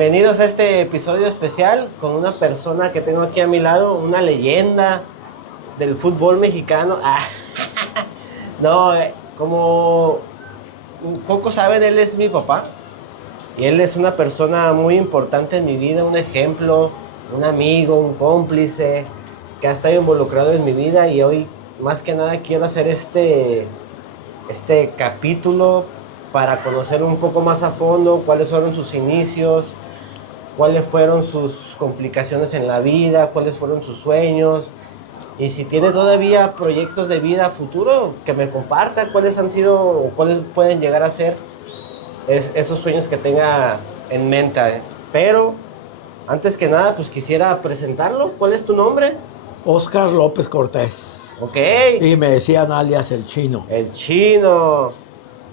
Bienvenidos a este episodio especial con una persona que tengo aquí a mi lado, una leyenda del fútbol mexicano. No, como pocos saben, él es mi papá y él es una persona muy importante en mi vida, un ejemplo, un amigo, un cómplice que ha estado involucrado en mi vida, y hoy más que nada quiero hacer este capítulo para conocer un poco más a fondo cuáles fueron sus inicios, cuáles fueron sus complicaciones en la vida, cuáles fueron sus sueños, y si tiene todavía proyectos de vida a futuro, que me comparta cuáles han sido o cuáles pueden llegar a ser esos sueños que tenga en mente. Pero antes que nada, pues quisiera presentarlo. ¿Cuál es tu nombre? Oscar López Cortés. Ok. Y me decían alias el Chino. El Chino.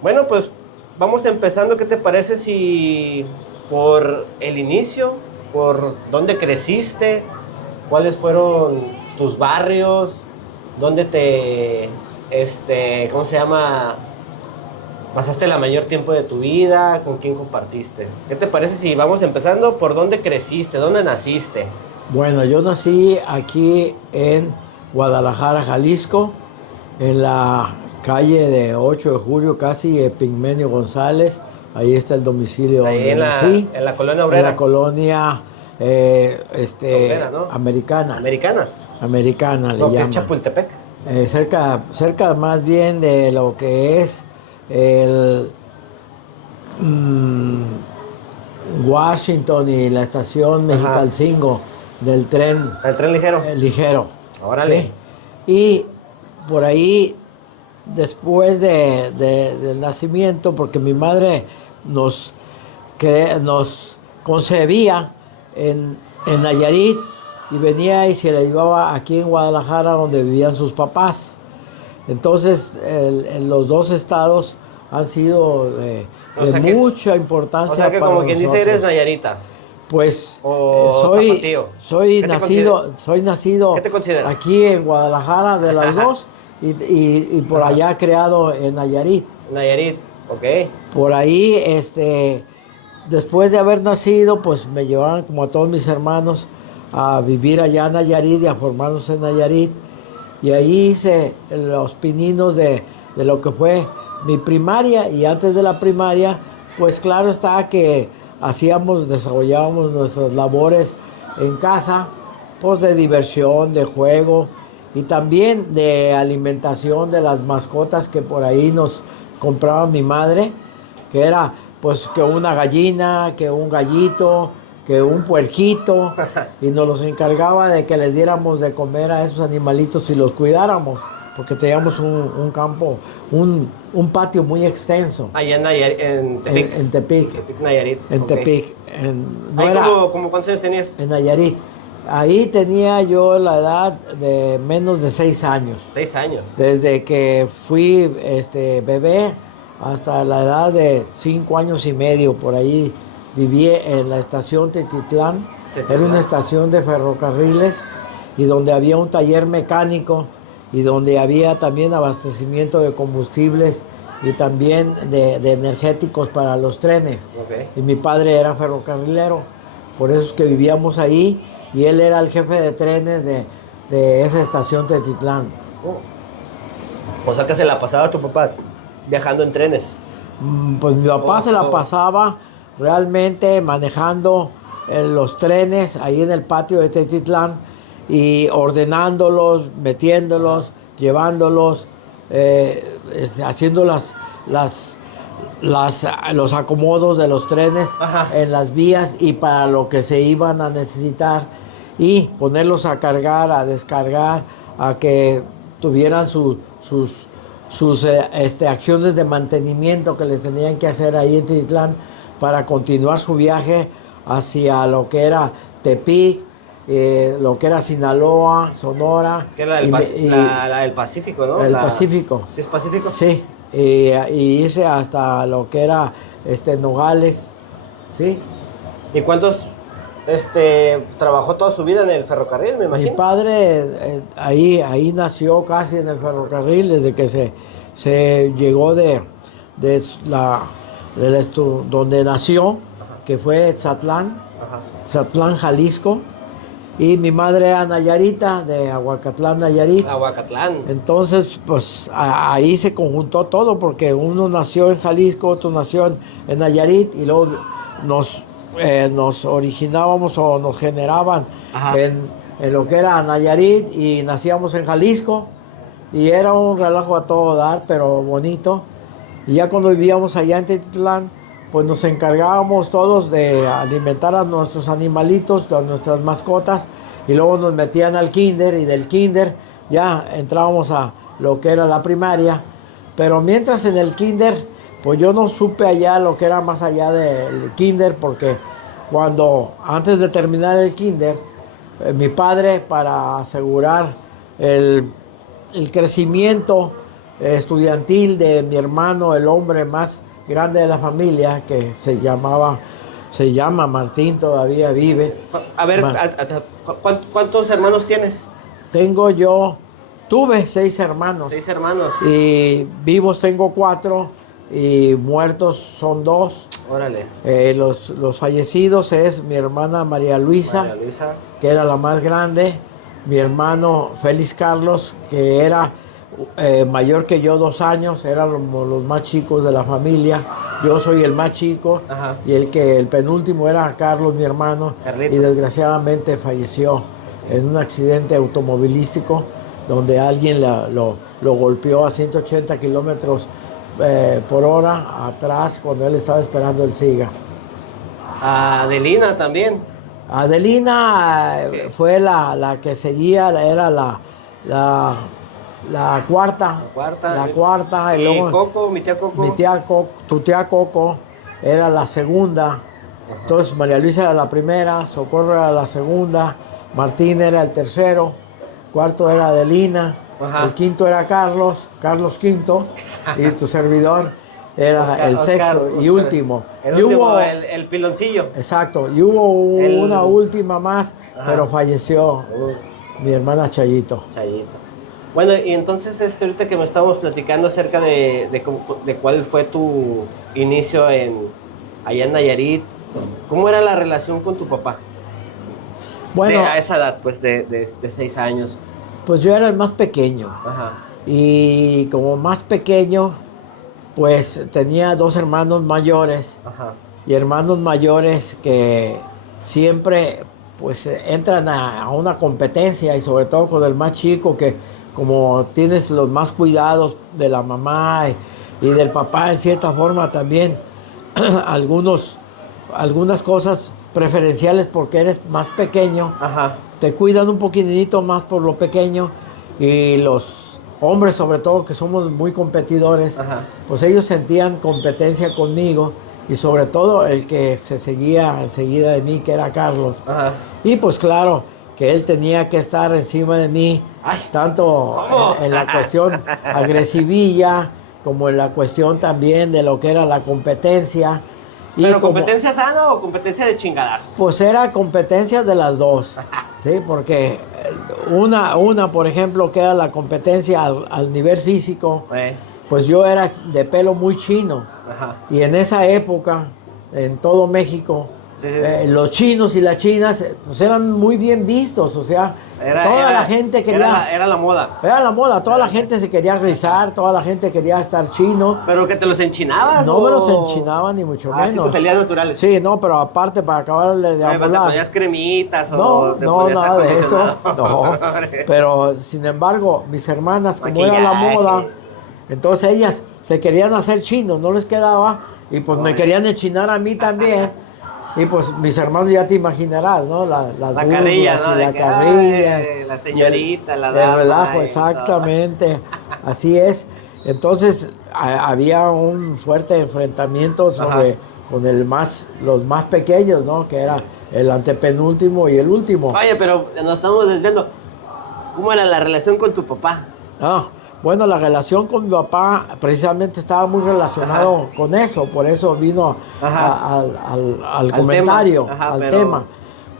Bueno, pues vamos empezando. ¿Qué te parece si por el inicio, por dónde creciste, cuáles fueron tus barrios, dónde ¿cómo se llama? Pasaste la mayor tiempo de tu vida, con quién compartiste? ¿Qué te parece si vamos empezando por dónde creciste, dónde naciste? Bueno, yo nací aquí en Guadalajara, Jalisco, en la calle de 8 de julio, casi Epigmenio González. Ahí está el domicilio ahí donde nací. En la colonia obrera. En la colonia obrera, ¿no? americana. Americana. Americana le No, que es llaman. Chapultepec. Cerca más bien de lo que es el Washington y la estación Mexicalcingo del tren. ¿El tren ligero? Ligero. Órale. ¿Sí? Y por ahí, después del nacimiento, porque mi madre nos concebía en Nayarit y venía y se la llevaba aquí en Guadalajara, donde vivían sus papás. Entonces, los dos estados han sido de mucha importancia. O sea que, para como quien dice, eres nosotros. nayarita. Pues soy nacido ¿Qué te consideras? aquí en Guadalajara, de las dos, y por allá criado en Nayarit. Nayarit, ok. Por ahí, después de haber nacido, pues me llevaban, como a todos mis hermanos, a vivir allá en Nayarit y a formarnos en Nayarit. Y ahí hice los pininos de lo que fue mi primaria, y antes de la primaria, pues claro está que desarrollábamos nuestras labores en casa, pues de diversión, de juego y también de alimentación de las mascotas que por ahí nos compraba mi madre, que era pues que una gallina, que un gallito, que un puerquito, y nos los encargaba de que les diéramos de comer a esos animalitos y los cuidáramos, porque teníamos un campo, un patio muy extenso. Allá en Nayarit, en Tepic. En Tepic. Tepic, Nayarit. En Ok. Tepic. ¿Cómo cuántos años tenías? En Nayarit. Ahí tenía yo la edad de menos de 6 años. 6 años. Desde que fui bebé hasta la edad de 5 años y medio, por ahí viví en la estación Tetitlán. Era una estación de ferrocarriles y donde había un taller mecánico y donde había también abastecimiento de combustibles y también de energéticos para los trenes. Okay. Y mi padre era ferrocarrilero, por eso es que vivíamos ahí, y él era el jefe de trenes de esa estación Tetitlán. O sea que se la pasaba tu papá viajando en trenes. Pues mi papá se la pasaba realmente manejando los trenes ahí en el patio de Tetitlán y ordenándolos, metiéndolos, llevándolos, haciendo los acomodos de los trenes en las vías y para lo que se iban a necesitar, y ponerlos a cargar, a descargar, a que tuvieran sus acciones de mantenimiento que les tenían que hacer ahí en Tetitlán para continuar su viaje hacia lo que era Tepic, lo que era Sinaloa, Sonora. Que era la del Pacífico, ¿no? El Pacífico. ¿Sí es Pacífico? Sí, y hice hasta lo que era Nogales, ¿sí? ¿Y cuántos trabajó toda su vida en el ferrocarril, me imagino? Mi padre ahí nació casi en el ferrocarril, desde que se llegó donde nació, que fue Tzatlán, Ajá. Tzatlán, Jalisco. Y mi madre era Nayarita, de Aguacatlán, Nayarit. Aguacatlán. Entonces, pues ahí se conjuntó todo, porque uno nació en Jalisco, otro nació en Nayarit, y luego nos originábamos o nos generaban Ajá. en lo que era Nayarit, y nacíamos en Jalisco, y era un relajo a todo dar, pero bonito. Y ya cuando vivíamos allá en Tetitlán, pues nos encargábamos todos de alimentar a nuestros animalitos, a nuestras mascotas, y luego nos metían al kinder, y del kinder ya entrábamos a lo que era la primaria. Pero mientras en el kinder, pues yo no supe allá lo que era más allá del kinder, porque antes de terminar el kinder, mi padre, para asegurar el crecimiento estudiantil de mi hermano, el hombre más grande de la familia, que se llama Martín, todavía vive. A ver, ¿cuántos hermanos tienes? Tuve 6 hermanos. 6 hermanos. Y vivos tengo 4 y muertos son 2. Órale. Los fallecidos es mi hermana María Luisa, que era la más grande, mi hermano Félix Carlos, que era mayor que yo 2 años, eran los más chicos de la familia. Yo soy el más chico. Ajá. Y el penúltimo era Carlos, mi hermano. Carlitos. Y desgraciadamente falleció en un accidente automovilístico donde alguien lo golpeó a 180 kilómetros por hora atrás, cuando él estaba esperando el SIGA. Adelina también. Adelina fue la que seguía, era la cuarta. La cuarta. Y luego, Coco, mi tía Coco. Tu tía Coco era la segunda. Ajá. Entonces María Luisa era la primera, Socorro era la segunda, Martín era el tercero, cuarto era Adelina. Ajá. El quinto era Carlos V, y tu servidor era el sexto y último. El último, el piloncillo. Exacto, y hubo una última más. Ajá. Pero falleció mi hermana Chayito. Bueno, y entonces ahorita que me estábamos platicando acerca de cuál fue tu inicio allá en Nayarit, ¿cómo era la relación con tu papá? Bueno, a esa edad, pues, de 6 años. Pues yo era el más pequeño. Ajá. Y como más pequeño, pues tenía 2 hermanos mayores. Ajá. Y hermanos mayores que siempre pues entran a una competencia, y sobre todo con el más chico, que como tienes los más cuidados de la mamá y del papá, en cierta forma también algunas cosas preferenciales porque eres más pequeño. Ajá. Te cuidan un poquitito más por lo pequeño, y los hombres, sobre todo, que somos muy competidores. Ajá. Pues ellos sentían competencia conmigo, y sobre todo el que se seguía enseguida de mí, que era Carlos. Ajá. Y pues claro, que él tenía que estar encima de mí. Ay, tanto en la cuestión agresivilla, como en la cuestión también de lo que era la competencia. ¿Pero competencia sana o competencia de chingadazos? Pues era competencia de las dos, ¿sí? Porque una, por ejemplo, que era la competencia al nivel físico, pues yo era de pelo muy chino. Ajá. Y en esa época, en todo México, sí. Los chinos y las chinas pues eran muy bien vistos, o sea, toda la gente quería... Era la moda. Era la moda, toda la gente se quería rizar, toda la gente quería estar chino. ¿Pero que te los enchinabas? No me los enchinaba, ni mucho menos. Sí te salían naturales. Sí, no, pero aparte para acabarle de amolar. ¿Te ponías cremitas o no, nada de eso, no. Pero, sin embargo, mis hermanas, como era la moda, entonces ellas se querían hacer chinos, no les quedaba, y pues me querían enchinar a mí también. Y pues mis hermanos, ya te imaginarás, ¿no? La carrilla, ¿no? La carrilla. La señorita, la dama. El relajo, exactamente. Así es. Entonces había un fuerte enfrentamiento con los más pequeños, ¿no? Que era el antepenúltimo y el último. Oye, pero nos estamos desviando. ¿Cómo era la relación con tu papá? Bueno, la relación con mi papá precisamente estaba muy relacionado con eso, por eso vino al comentario, al tema.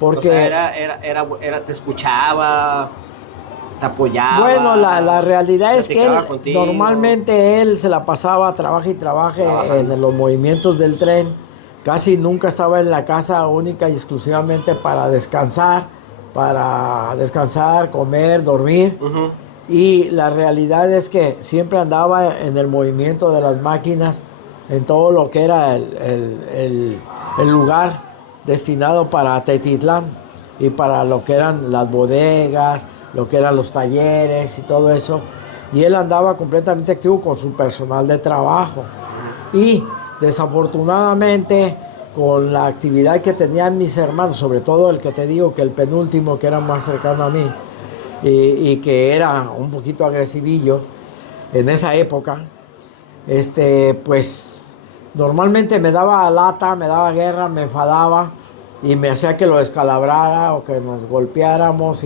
Porque, o sea, te escuchaba, te apoyaba. Bueno, la realidad es que normalmente él se la pasaba trabaje y trabaje en los movimientos del tren, casi nunca estaba en la casa única y exclusivamente para descansar, comer, dormir. Ujú. Y la realidad es que siempre andaba en el movimiento de las máquinas, en todo lo que era el lugar destinado para Tetitlán y para lo que eran las bodegas, lo que eran los talleres y todo eso. Y él andaba completamente activo con su personal de trabajo. Y desafortunadamente, con la actividad que tenían mis hermanos, sobre todo el que te digo, que el penúltimo, que era más cercano a mí, y que era un poquito agresivillo en esa época, pues normalmente me daba lata, me daba guerra, me enfadaba y me hacía que lo descalabrara o que nos golpeáramos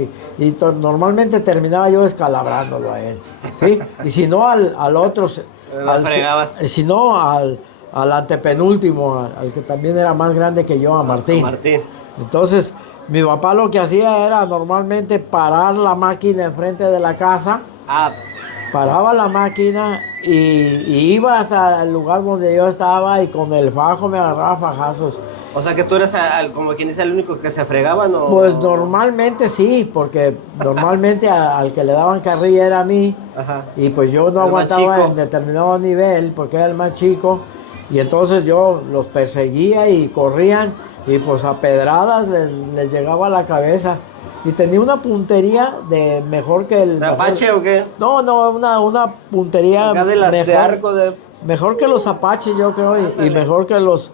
normalmente terminaba yo descalabrándolo a él, ¿sí? Y si no al otro, si no al antepenúltimo, al que también era más grande que yo, a Martín. Entonces, mi papá lo que hacía era normalmente parar la máquina enfrente de la casa. Paraba la máquina y iba hasta el lugar donde yo estaba y con el fajo me agarraba fajazos. O sea que tú eras, como quien dice, el único que se fregaba, ¿no? Pues normalmente sí, porque normalmente al que le daban carrilla era a mí. Ajá. Y pues yo no aguantaba en determinado nivel porque era el más chico. Y entonces yo los perseguía y corrían y pues a pedradas les llegaba a la cabeza. Y tenía una puntería de mejor que el... ¿De Apache o qué? No, una puntería acá de las mejor, de arco de... mejor que los Apaches, yo creo, y mejor que los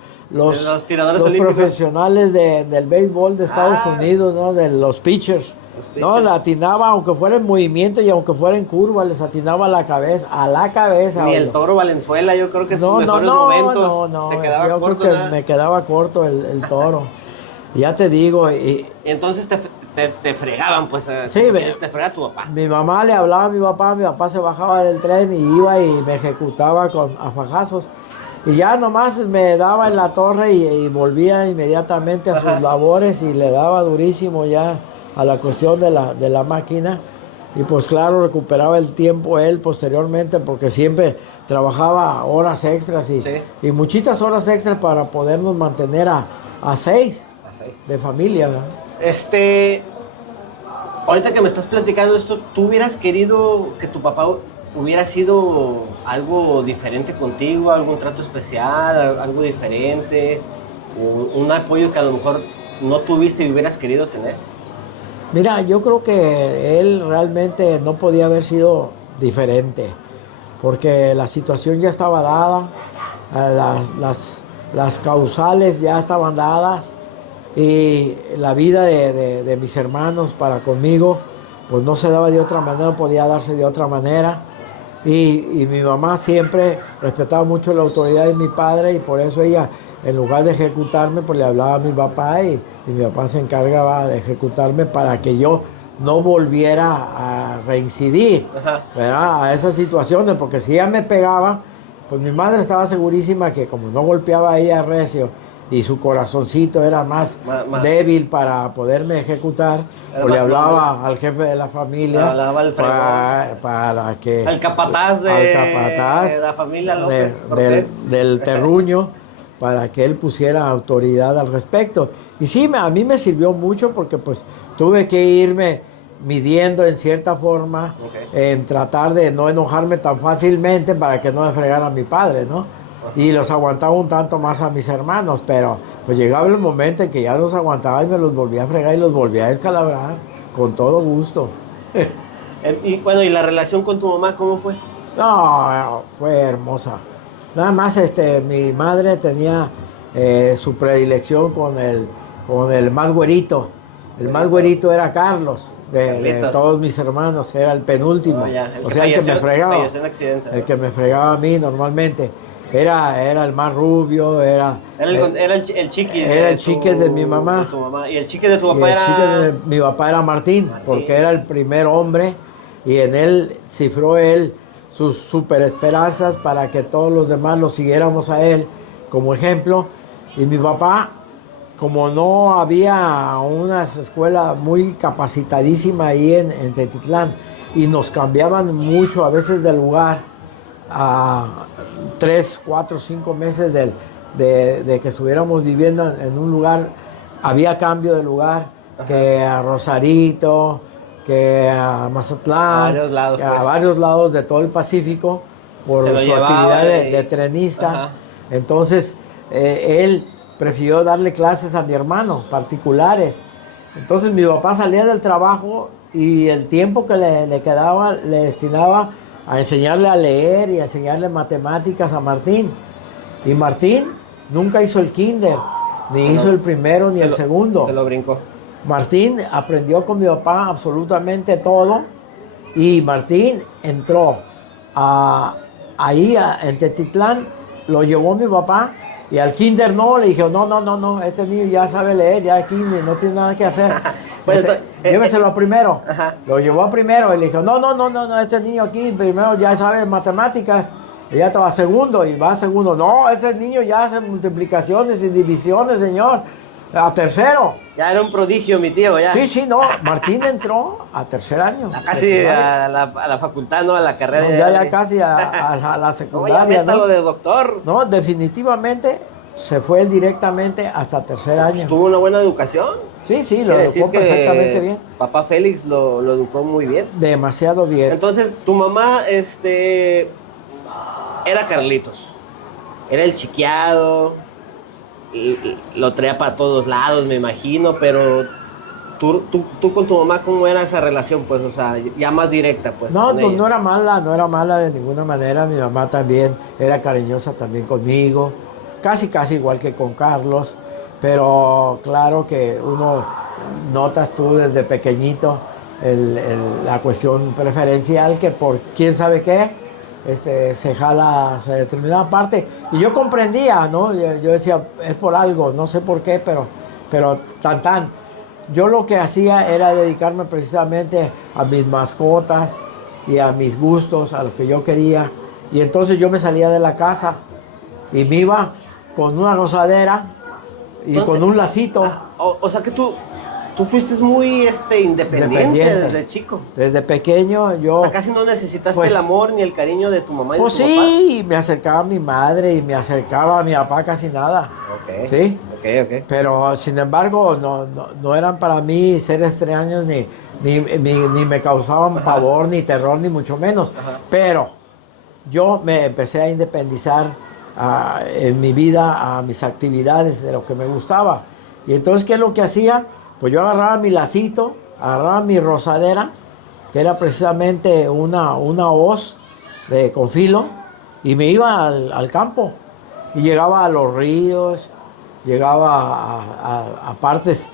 tiradores olímpicos profesionales del béisbol de Estados Unidos, ¿no? De los pitchers. No, la atinaba, aunque fuera en movimiento y aunque fuera en curva, les atinaba a la cabeza. Ni el Toro Valenzuela, yo creo que en sus mejores momentos te quedaba yo corto. Creo que me quedaba corto el Toro. Ya te digo. Y entonces te fregaban, pues. Sí, te fregaba tu papá. Mi mamá le hablaba a mi papá se bajaba del tren y iba y me ejecutaba a fajazos. Y ya nomás me daba en la torre y volvía inmediatamente a sus labores y le daba durísimo ya a la cuestión de la máquina. Y pues claro, recuperaba el tiempo él posteriormente porque siempre trabajaba horas extras y muchitas horas extras para podernos mantener a seis de familia, ¿verdad? Ahorita que me estás platicando esto, ¿tú hubieras querido que tu papá hubiera sido algo diferente contigo, algún trato especial, algo diferente, un apoyo que a lo mejor no tuviste y hubieras querido tener? Mira, yo creo que él realmente no podía haber sido diferente, porque la situación ya estaba dada, las causales ya estaban dadas y la vida de mis hermanos para conmigo pues no se daba de otra manera, no podía darse de otra manera. Y mi mamá siempre respetaba mucho la autoridad de mi padre y por eso ella, en lugar de ejecutarme, pues le hablaba a mi papá y mi papá se encargaba de ejecutarme para que yo no volviera a reincidir, ¿verdad? A esas situaciones, porque si ella me pegaba, pues mi madre estaba segurísima que como no golpeaba a ella recio y su corazoncito era más débil para poderme ejecutar, pues le hablaba al jefe de la familia, para que... Al capataz de la familia López del terruño, para que él pusiera autoridad al respecto. Y sí, a mí me sirvió mucho porque pues tuve que irme midiendo en cierta forma, en tratar de no enojarme tan fácilmente para que no me fregara a mi padre, ¿no? Y los aguantaba un tanto más a mis hermanos, pero pues llegaba el momento en que ya los aguantaba y me los volvía a fregar y los volvía a descalabrar con todo gusto. Y bueno, ¿y la relación con tu mamá cómo fue? No, fue hermosa. Nada más mi madre tenía su predilección con el más güerito. El más güerito era Carlos, de todos mis hermanos, era el penúltimo. O sea, el que me fregaba. El que me fregaba a mí normalmente. Era el más rubio, era el chiqui. Era el chiqui de mi mamá. De tu mamá. Y el chiqui de tu papá era... El chiqui de mi papá era Martín, porque era el primer hombre y en él cifró él sus super esperanzas para que todos los demás lo siguiéramos a él como ejemplo. Y mi papá, como no había una escuela muy capacitadísima ahí en Tetitlán y nos cambiaban mucho a veces del lugar, a 3, 4, 5 meses de que estuviéramos viviendo en un lugar, había cambio de lugar, que a Rosarito, que a Mazatlán, A varios lados, que a pues. varios lados de todo el Pacífico, por Se lo su llevaba actividad y- de trenista. Ajá. Entonces, él prefirió darle clases a mi hermano, particulares. Entonces mi papá salía del trabajo y el tiempo que le quedaba le destinaba a enseñarle a leer y a enseñarle matemáticas a Martín. Y Martín nunca hizo el kinder, ni hizo el primero ni el segundo. Se lo brincó. Martín aprendió con mi papá absolutamente todo y Martín entró en Tetitlán, lo llevó mi papá y al kinder no, le dije, no, este niño ya sabe leer, ya aquí no tiene nada que hacer. Bueno, Lléveselo a primero. Ajá. Lo llevó a primero y le dijo, no, este niño aquí primero ya sabe matemáticas. Y ya estaba a segundo y va a segundo. No, ese niño ya hace multiplicaciones y divisiones, señor. A tercero. Ya era un prodigio mi tío, ya. Sí, no. Martín entró a tercer año. Casi de a la facultad, ¿no? A la carrera. primaria. No, ya casi a la No, secundaria. ya métalo ¿no? de doctor. No, definitivamente se fue él directamente hasta tercer año. Tuvo una buena educación. Sí, lo Quiere decir educó perfectamente bien. Papá Félix lo educó muy bien. Demasiado bien. Entonces, tu mamá, era Carlitos. Era el chiqueado. Y lo traía para todos lados, me imagino, pero tú con tu mamá, ¿cómo era esa relación? Pues, o sea, ya más directa, pues. No, con ella. no era mala de ninguna manera. Mi mamá también era cariñosa también conmigo. Casi igual que con Carlos. Pero claro que uno notas tú desde pequeñito la cuestión preferencial que por quién sabe qué se determinaba parte. Y yo comprendía, ¿no? Yo decía, es por algo, no sé por qué, pero tan. Yo lo que hacía era dedicarme precisamente a mis mascotas y a mis gustos, a lo que yo quería. Y entonces yo me salía de la casa y me iba con una gozadera y Entonces, con un lacito. O sea que tú fuiste muy independiente desde chico. Desde pequeño yo... O sea, casi no necesitaste pues, el amor ni el cariño de tu mamá y Pues de tu sí, me acercaba a mi madre y me acercaba a mi papá casi nada. papá. Ok. Sí. Ok. Pero sin embargo no eran para mí seres extraños ni me causaban pavor ni terror ni mucho menos. Ajá. Pero yo me empecé a independizar en mi vida a mis actividades de lo que me gustaba. Y entonces, ¿qué es lo que hacía? Pues yo agarraba mi lacito, agarraba mi rosadera, que era precisamente una hoz con filo, y me iba al campo. Y llegaba a los ríos, llegaba a partes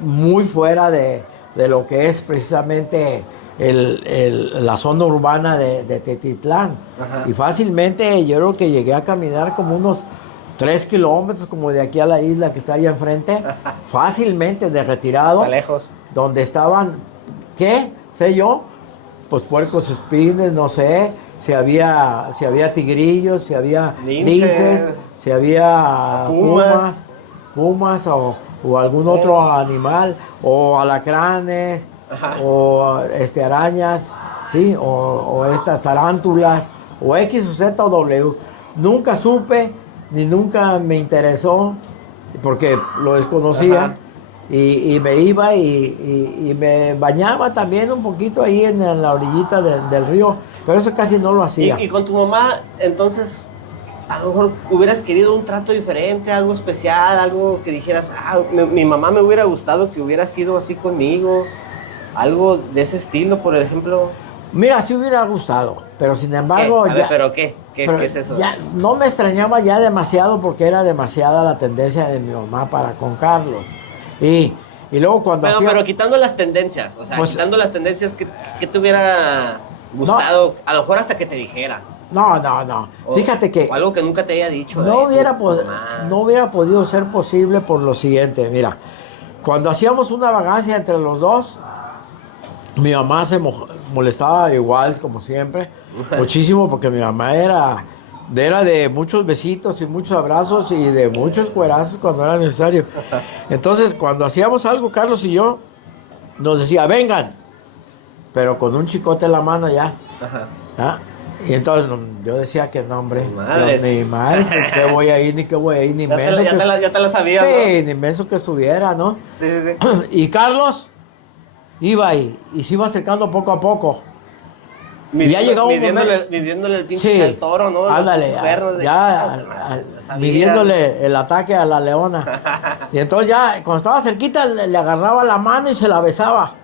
muy fuera de lo que es precisamente la zona urbana de Tetitlán. Ajá. Y fácilmente yo creo que llegué a caminar como unos 3 kilómetros, como de aquí a la isla que está allá enfrente, fácilmente de retirado. Está lejos. Donde estaban, ¿qué? Sé yo, pues puercos espines, no sé, si había tigrillos, si había linces, si había pumas o algún otro animal, o alacranes, Ajá. o arañas, ¿sí? O estas tarántulas, o X o Z o W. Nunca supe, ni nunca me interesó, porque lo desconocía. Ajá. Y me iba y me bañaba también un poquito ahí en la orillita del río, pero eso casi no lo hacía. Y con tu mamá, entonces, a lo mejor hubieras querido un trato diferente, algo especial, algo que dijeras, mi mamá me hubiera gustado que hubiera sido así conmigo, algo de ese estilo, por ejemplo. Mira, sí hubiera gustado, pero sin embargo... ¿Qué? A ver, ¿pero qué? ¿Qué es eso? Ya, no me extrañaba ya demasiado porque era demasiada la tendencia de mi mamá para con Carlos. Y luego cuando Pero quitando las tendencias, o sea, pues, quitando las tendencias, ¿qué te hubiera gustado? A lo mejor hasta que te dijera. No. Fíjate que... O algo que nunca te haya dicho. No hubiera podido ser posible por lo siguiente. Mira, cuando hacíamos una vagancia entre los dos, mi mamá se molestaba igual, como siempre, muchísimo, porque mi mamá era de muchos besitos y muchos abrazos y de muchos cuerazos cuando era necesario. Entonces, cuando hacíamos algo, Carlos y yo, nos decía, vengan, pero con un chicote en la mano ya. Ajá. ¿Ah? Y entonces yo decía que no, hombre, Madres. ni más, que voy a ir, ni que voy a ir, ni menso que... Ya te la sabías, Sí, ni menso que estuviera, ¿no? Sí, sí, sí. Y Carlos iba ahí, y se iba acercando poco a poco. Y ya llegaba un momento... Midiéndole el pinche al toro, ¿no? Ándale, midiéndole el ataque a la leona. Y entonces ya, cuando estaba cerquita, le agarraba la mano y se la besaba.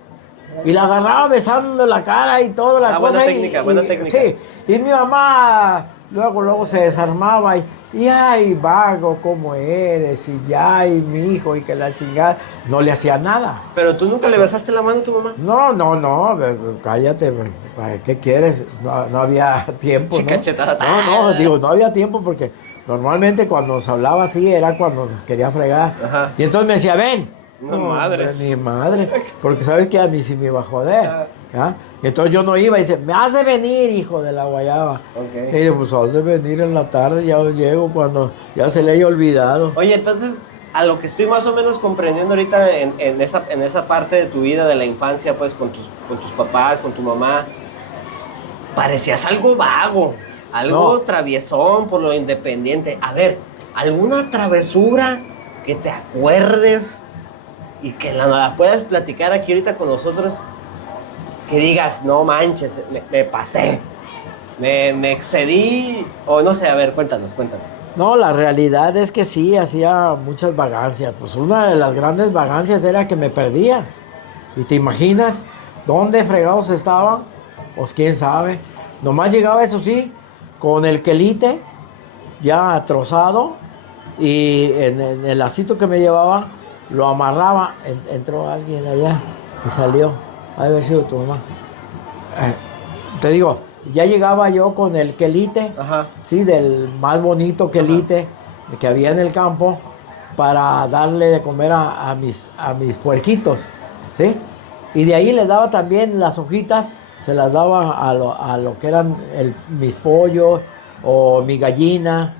Y la agarraba besando la cara y toda la cosa. Buena técnica. Sí, y mi mamá luego se desarmaba y ay, vago, ¿cómo eres? Y ya, y mi hijo, y que la chingada. No le hacía nada. ¿Pero tú nunca le besaste la mano a tu mamá? No, cállate, ¿para qué quieres? No había tiempo, ¿no? Cachetada. No había tiempo porque normalmente cuando nos hablaba así era cuando nos quería fregar. Ajá. Y entonces me decía, ven. No, madres. Ni madre, porque sabes que a mí sí me iba a joder. ¿Ya? Entonces yo no iba y dice, me has de venir, hijo de la guayaba. Okay. Y yo, pues has de venir en la tarde, ya llego cuando ya se le haya olvidado. Oye, entonces, a lo que estoy más o menos comprendiendo ahorita en esa parte de tu vida, de la infancia, pues, con tus papás, con tu mamá, parecías algo vago, algo traviesón por lo independiente. A ver, ¿alguna travesura que te acuerdes y que la puedas platicar aquí ahorita con nosotros? Que digas, no manches, me pasé, me excedí, o no sé, a ver, cuéntanos. No, la realidad es que sí, hacía muchas vagancias. Pues una de las grandes vagancias era que me perdía. ¿Y te imaginas dónde fregados estaban? Pues quién sabe. Nomás llegaba, eso sí, con el quelite ya trozado y en el lacito que me llevaba lo amarraba. Entró alguien allá y salió. Ha de haber sido tu mamá. Te digo, ya llegaba yo con el quelite, sí, del más bonito quelite que había en el campo para darle de comer a mis puerquitos, ¿sí? Y de ahí les daba también las hojitas, se las daba a lo que eran mis pollos o mi gallina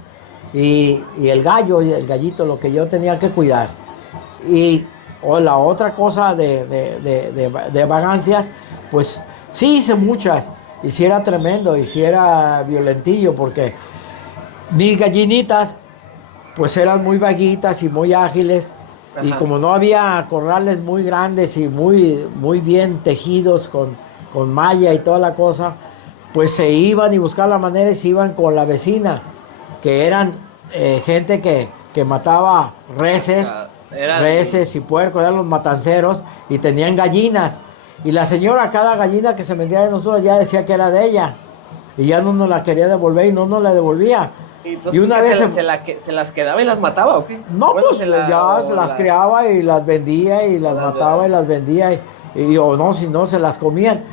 y el gallo, el gallito, lo que yo tenía que cuidar. O la otra cosa de vagancias, pues sí hice muchas, y sí era tremendo, y sí era violentillo, porque mis gallinitas, pues eran muy vaguitas y muy ágiles, y como no había corrales muy grandes y muy bien tejidos con malla y toda la cosa, pues se iban y buscaban la manera y se iban con la vecina, que eran gente que mataba reses y puercos, eran los matanceros, y tenían gallinas. Y la señora, cada gallina que se metía de nosotros ya decía que era de ella. Y ya no nos la quería devolver y no nos la devolvía. Y una vez se las quedaba y las mataba, ¿o qué? No, bueno, pues se las criaba y las vendía y las mataba y las vendía. O no, si no, se las comían.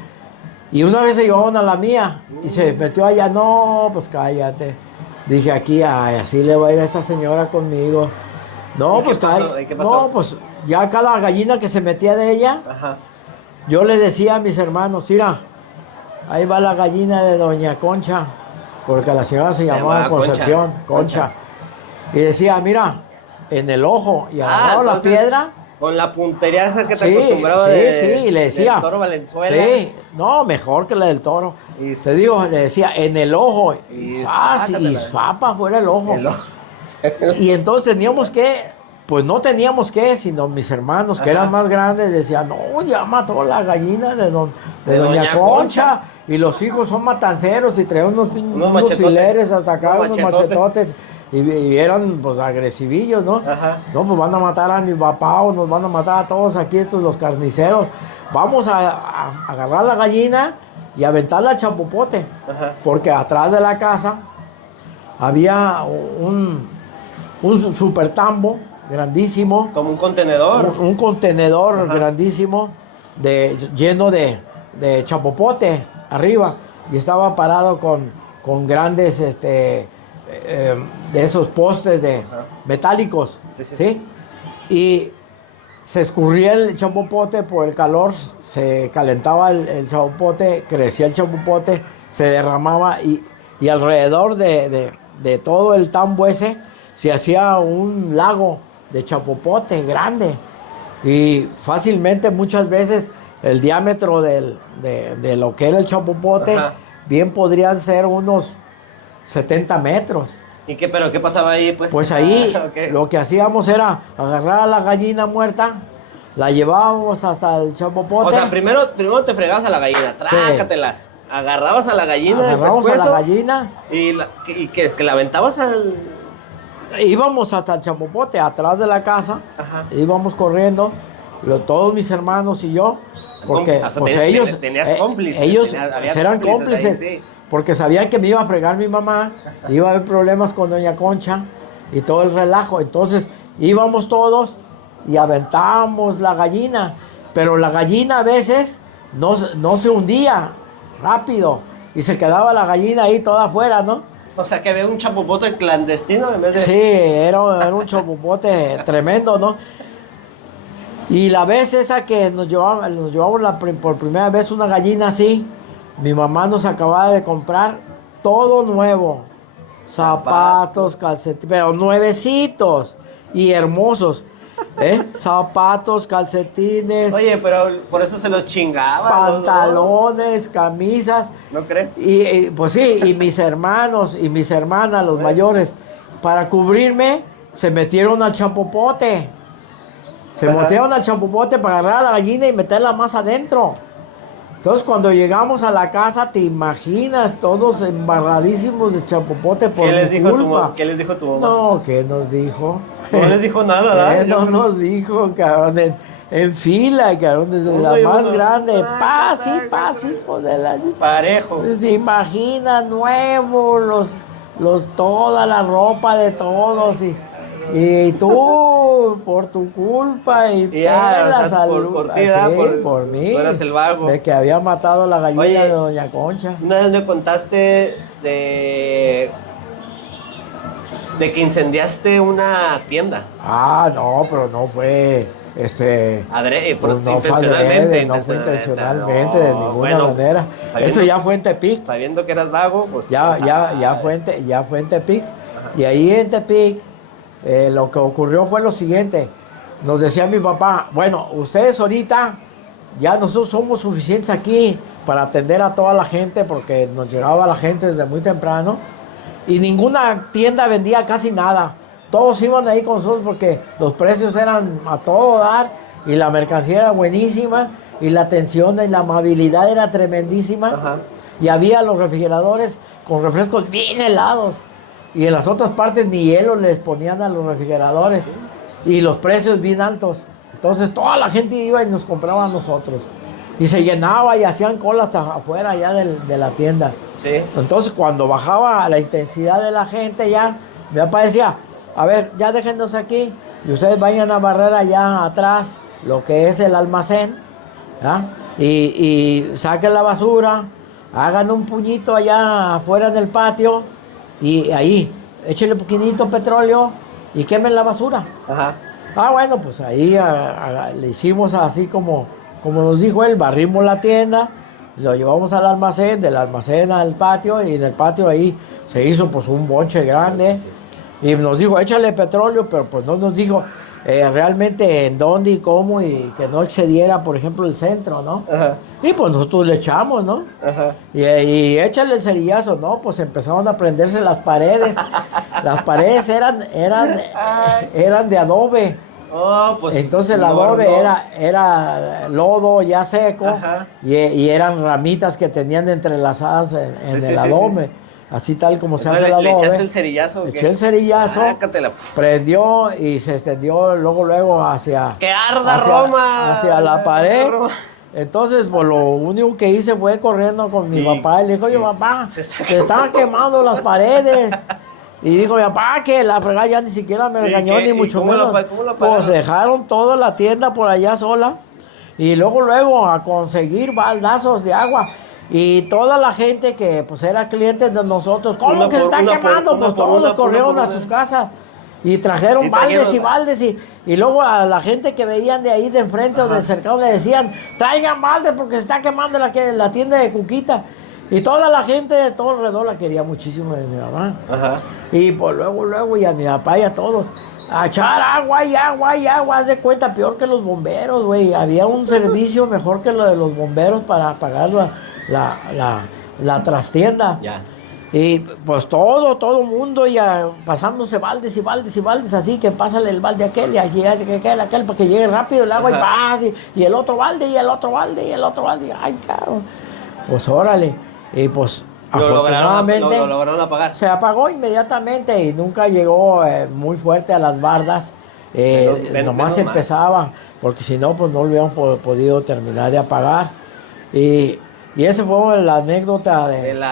Y una vez se llevaban a la mía y se metió allá. No, pues cállate. Dije aquí, ay, así le va a ir a esta señora conmigo. No, pues ¿Qué pasó? no, pues ya cada gallina que se metía de ella, yo le decía a mis hermanos, mira, ahí va la gallina de doña Concha, porque la señora se llamaba Concepción, Concha. Y decía, mira, en el ojo, y agarraba la piedra. Con la puntería esa que te acostumbraba y le decía, del toro Valenzuela. Sí, no, mejor que la del toro. Te digo, le decía, en el ojo, y papa fuera el ojo. Y entonces teníamos que, pues no teníamos que, sino mis hermanos, que eran más grandes, decían, no, ya mató la gallina de doña Concha. Y los hijos son matanceros y traían unos fileres hasta acá, unos machetotes. Y eran, pues, agresivillos, ¿no? No, pues van a matar a mi papá o nos van a matar a todos aquí, estos los carniceros. Vamos a agarrar la gallina y aventarla al chapopote. Porque atrás de la casa había un super tambo grandísimo. Como un contenedor. Un contenedor grandísimo lleno de chapopote arriba. Y estaba parado con grandes de esos postes metálicos. Sí. Y se escurría el chapopote por el calor, se calentaba el chapopote, crecía el chapopote, se derramaba y alrededor de todo el tambo ese se hacía un lago de chapopote grande y fácilmente muchas veces el diámetro de lo que era el chapopote bien podrían ser unos 70 metros. ¿Pero qué pasaba ahí, pues? Pues ahí Okay. lo que hacíamos era agarrar a la gallina muerta, la llevábamos hasta el chapopote. O sea, primero te fregabas a la gallina, trácatelas. Agarrabas a la gallina del Agarramos a la pescuezo gallina. y que la aventabas al... Íbamos hasta el chapopote, atrás de la casa. Ajá. Íbamos corriendo, todos mis hermanos y yo. Porque O sea, pues tenías cómplices. ellos Había eran cómplices cómplices. ahí, sí. Porque sabían que me iba a fregar mi mamá, iba a haber problemas con doña Concha y todo el relajo. Entonces íbamos todos y aventábamos la gallina. Pero la gallina a veces no se hundía rápido y se quedaba la gallina ahí toda afuera, ¿no? O sea, que había un chapopote clandestino en vez de... Sí, era un chapopote tremendo, ¿no? Y la vez esa que nos llevamos por primera vez una gallina así, mi mamá nos acababa de comprar todo nuevo. Zapatos, calcetines, pero nuevecitos y hermosos. Zapatos, calcetines, Oye, pero por eso se los chingaba. pantalones, camisas. ¿No crees? Pues sí, y mis hermanos y mis hermanas, los mayores, para cubrirme, se metieron al chapopote. Se metieron al chapopote para agarrar a la gallina y meterla más adentro. Entonces, cuando llegamos a la casa, te imaginas, todos embarradísimos de chapopote por mi culpa. ¿Qué les dijo tu mamá? No, ¿qué nos dijo? No les dijo nada, ¿verdad? No nos dijo, cabrón, en fila, cabrón, desde Uno la y más uno. grande. Paz, hijo de la... Parejo. Se imagina nuevo, toda la ropa de todos y tú, por tu culpa y ya, la o sea, salud. por ti, por mí. Tú eras el vago. De que había matado a la gallina Oye, de doña Concha. Una vez me contaste de que incendiaste una tienda. No, pero no fue, pues no fue adrede, no fue intencionalmente, de ninguna manera. Eso ya fue en Tepic. Sabiendo que eras vago, pues... Ya fue en Tepic. Y ahí en Tepic, lo que ocurrió fue lo siguiente. Nos decía mi papá, bueno, ustedes ahorita, ya nosotros somos suficientes aquí para atender a toda la gente, porque nos llegaba la gente desde muy temprano. Y ninguna tienda vendía casi nada. Todos iban ahí con nosotros porque los precios eran a todo dar y la mercancía era buenísima y la atención y la amabilidad era tremendísima. Ajá. Y había los refrigeradores con refrescos bien helados. Y en las otras partes ni hielo les ponían a los refrigeradores. Y los precios bien altos. Entonces toda la gente iba y nos compraba a nosotros. Y se llenaba y hacían cola hasta afuera ya de la tienda. Sí. Entonces cuando bajaba la intensidad de la gente ya, mi papá decía, a ver, ya déjenos aquí y ustedes vayan a barrer allá atrás lo que es el almacén, ¿ya? Y saquen la basura, hagan un puñito allá afuera en el patio y ahí, échenle un poquitito de petróleo y quemen la basura. Ajá. Bueno, pues ahí le hicimos así como nos dijo él, barrimos la tienda, lo llevamos al almacén, del almacén al patio, y en el patio ahí se hizo pues un bonche grande. Y nos dijo, échale petróleo, pero pues no nos dijo realmente en dónde y cómo, y que no excediera, por ejemplo, el centro, ¿no? Ajá. Y pues nosotros le echamos, ¿no? Ajá. Y échale el cerillazo, ¿no? Pues empezaron a prenderse las paredes. Las paredes eran de adobe. Oh, pues, entonces el adobe era lodo ya seco y eran ramitas que tenían entrelazadas en el adobe. Sí. Así tal como se hace el adobe. ¿Le echaste el cerillazo? Eché el cerillazo, prendió y se extendió luego hacia... ¡Que arda Roma! Hacia la pared. Entonces, pues lo único que hice fue corriendo con mi papá y le dijo, oye papá, se están quemando las paredes. Y dijo mi papá que la fregada ya ni siquiera me regañó, ni mucho menos. Pues dejaron toda la tienda por allá sola. Y luego a conseguir baldazos de agua. Y toda la gente que pues era cliente de nosotros, ¿cómo que se está quemando? Pues todos corrieron a sus casas. Y trajeron baldes y baldes. Y luego a la gente que veían de ahí de enfrente o de cercano le decían, traigan baldes porque se está quemando la tienda de Cuquita. Y toda la gente de todo alrededor la quería muchísimo de mi mamá. Ajá. Y pues luego, y a mi papá y a todos, a echar agua y agua y agua. Haz de cuenta, peor que los bomberos, güey. Había un servicio mejor que lo de los bomberos para apagar la trastienda. Ya. Y pues todo mundo ya pasándose baldes y baldes y baldes, así que pásale el balde a aquel y aquel para que llegue rápido el agua. Ajá. Y paz, y el otro balde y el otro balde y el otro balde. Ay, cabrón. Pues órale. Y pues afortunadamente lo lograron apagar. se apagó inmediatamente y nunca llegó muy fuerte a las bardas. Nomás Menos mal. empezaba, porque si no, pues no lo hubiéramos podido terminar de apagar. Y esa fue la anécdota del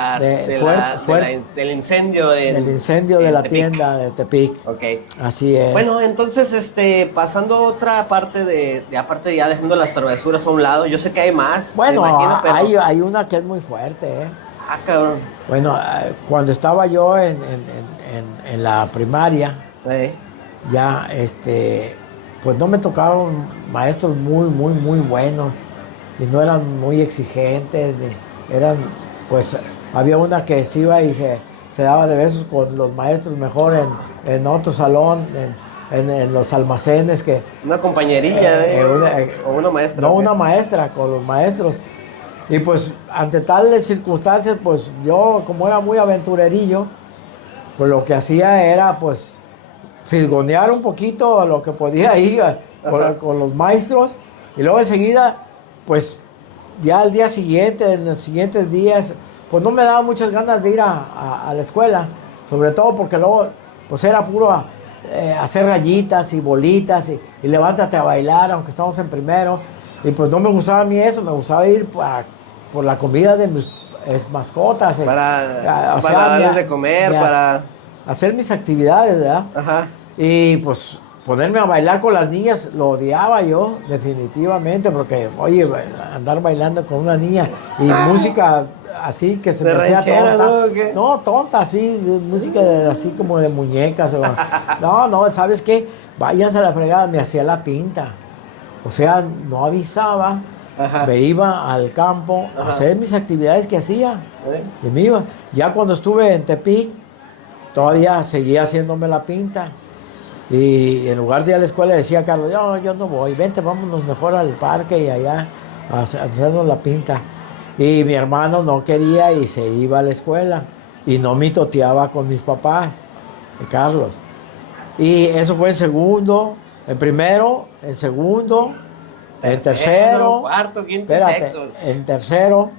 incendio del incendio de en la Tepic. tienda de Tepic. Ok. Así es. Bueno, entonces, pasando a otra parte aparte ya dejando las travesuras a un lado, yo sé que hay más. Bueno, me imagino, pero... hay una que es muy fuerte, ¿eh? Ah, cabrón. Bueno, cuando estaba yo en la primaria, ya, pues no me tocaban maestros muy buenos y no eran muy exigentes, pues había una que se iba y se daba de besos con los maestros mejor en otro salón, en los almacenes que... Una compañerilla, o una maestra. No, una maestra con los maestros. Y pues ante tales circunstancias, pues yo como era muy aventurerillo, pues lo que hacía era pues fisgonear un poquito a lo que podía ir con los maestros y luego enseguida pues ya al día siguiente, en los siguientes días, pues no me daba muchas ganas de ir a la escuela, sobre todo porque luego pues era puro hacer rayitas y bolitas y levántate a bailar aunque estamos en primero y pues no me gustaba a mí eso, me gustaba ir por la comida de mis mascotas. Para darles de comer, para... hacer mis actividades, ¿verdad? Ajá. Y pues ponerme a bailar con las niñas, lo odiaba yo, definitivamente, porque, oye, andar bailando con una niña y música así que se me hacía ranchera, tonta. ¿no? ¿Qué? No, tonta, así, música así como de muñecas. No, ¿sabes qué? Váyanse a la fregada, me hacía la pinta. O sea, no avisaba, Ajá. me iba al campo a hacer mis actividades que hacía. Y me iba. Ya cuando estuve en Tepic, todavía seguía haciéndome la pinta. Y en lugar de ir a la escuela decía Carlos, yo no voy, vente, vámonos mejor al parque y allá a hacernos la pinta. Y mi hermano no quería y se iba a la escuela y no mitoteaba con mis papás, Carlos. Y eso fue en segundo, en primero, en segundo, en tercero, cuarto, quinto, espérate, sexto. en tercero,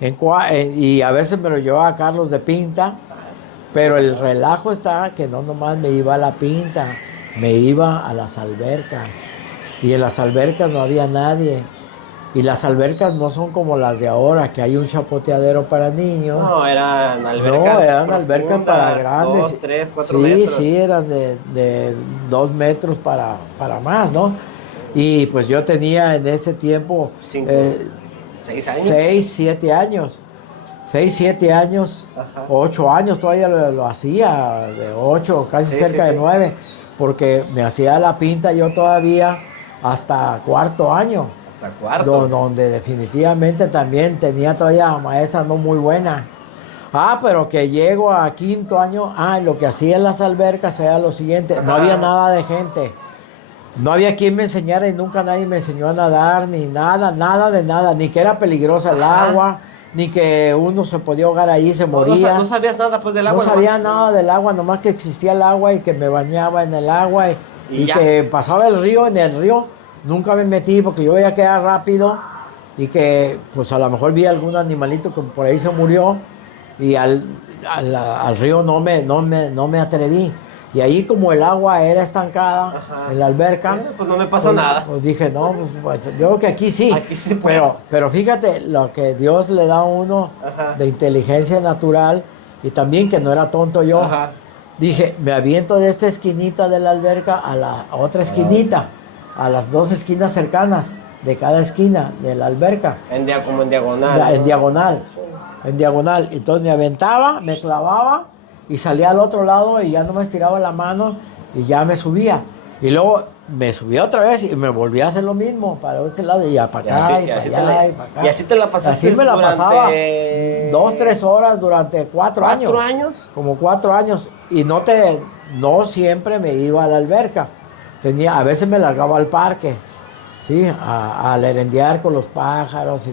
y a veces me lo llevaba a Carlos de pinta. Pero el relajo está que no nomás me iba a la pinta, me iba a las albercas. Y en las albercas no había nadie. Y las albercas no son como las de ahora, que hay un chapoteadero para niños. No, eran albercas. No, eran albercas para grandes. 2, 3, 4 metros. Sí, eran de 2 metros para más, ¿no? Y pues yo tenía en ese tiempo 6 años. 6, 7 años. 6, 7 años, Ajá. 8 años todavía lo hacía, de 8, casi cerca de 9, porque me hacía la pinta yo todavía hasta cuarto año. Hasta cuarto. Donde definitivamente también tenía todavía maestra no muy buena. Pero que llego a quinto año, lo que hacía en las albercas era lo siguiente, no había nada de gente. No había quien me enseñara y nunca nadie me enseñó a nadar, ni nada de nada, ni que era peligrosa el agua, ni que uno se podía ahogar ahí, se moría. No sabías nada pues del agua. No sabía nada del agua, nomás que existía el agua y que me bañaba en el agua y que pasaba el río, en el río nunca me metí porque yo veía que era rápido y que pues a lo mejor vi algún animalito que por ahí se murió y al río no me atreví. Y ahí como el agua era estancada en la alberca, pues no me pasó nada. Pues dije, no, pues yo creo que aquí sí. Aquí sí puede. Pero fíjate lo que Dios le da a uno de inteligencia natural y también que no era tonto yo. Ajá. Dije, me aviento de esta esquinita de la alberca a la otra esquinita, a las 2 esquinas cercanas de cada esquina de la alberca. Como en diagonal. En diagonal. Entonces me aventaba, me clavaba y salía al otro lado y ya no me estiraba la mano y ya me subía. Y luego me subía otra vez y me volvía a hacer lo mismo para este lado y ya para acá y para allá y para acá. Y así te la pasaste. Así me la pasaba 2, 3 horas durante 4 años. ¿4 años? Como 4 años. Y no siempre me iba a la alberca. A veces me largaba al parque, ¿sí? A lerendear con los pájaros y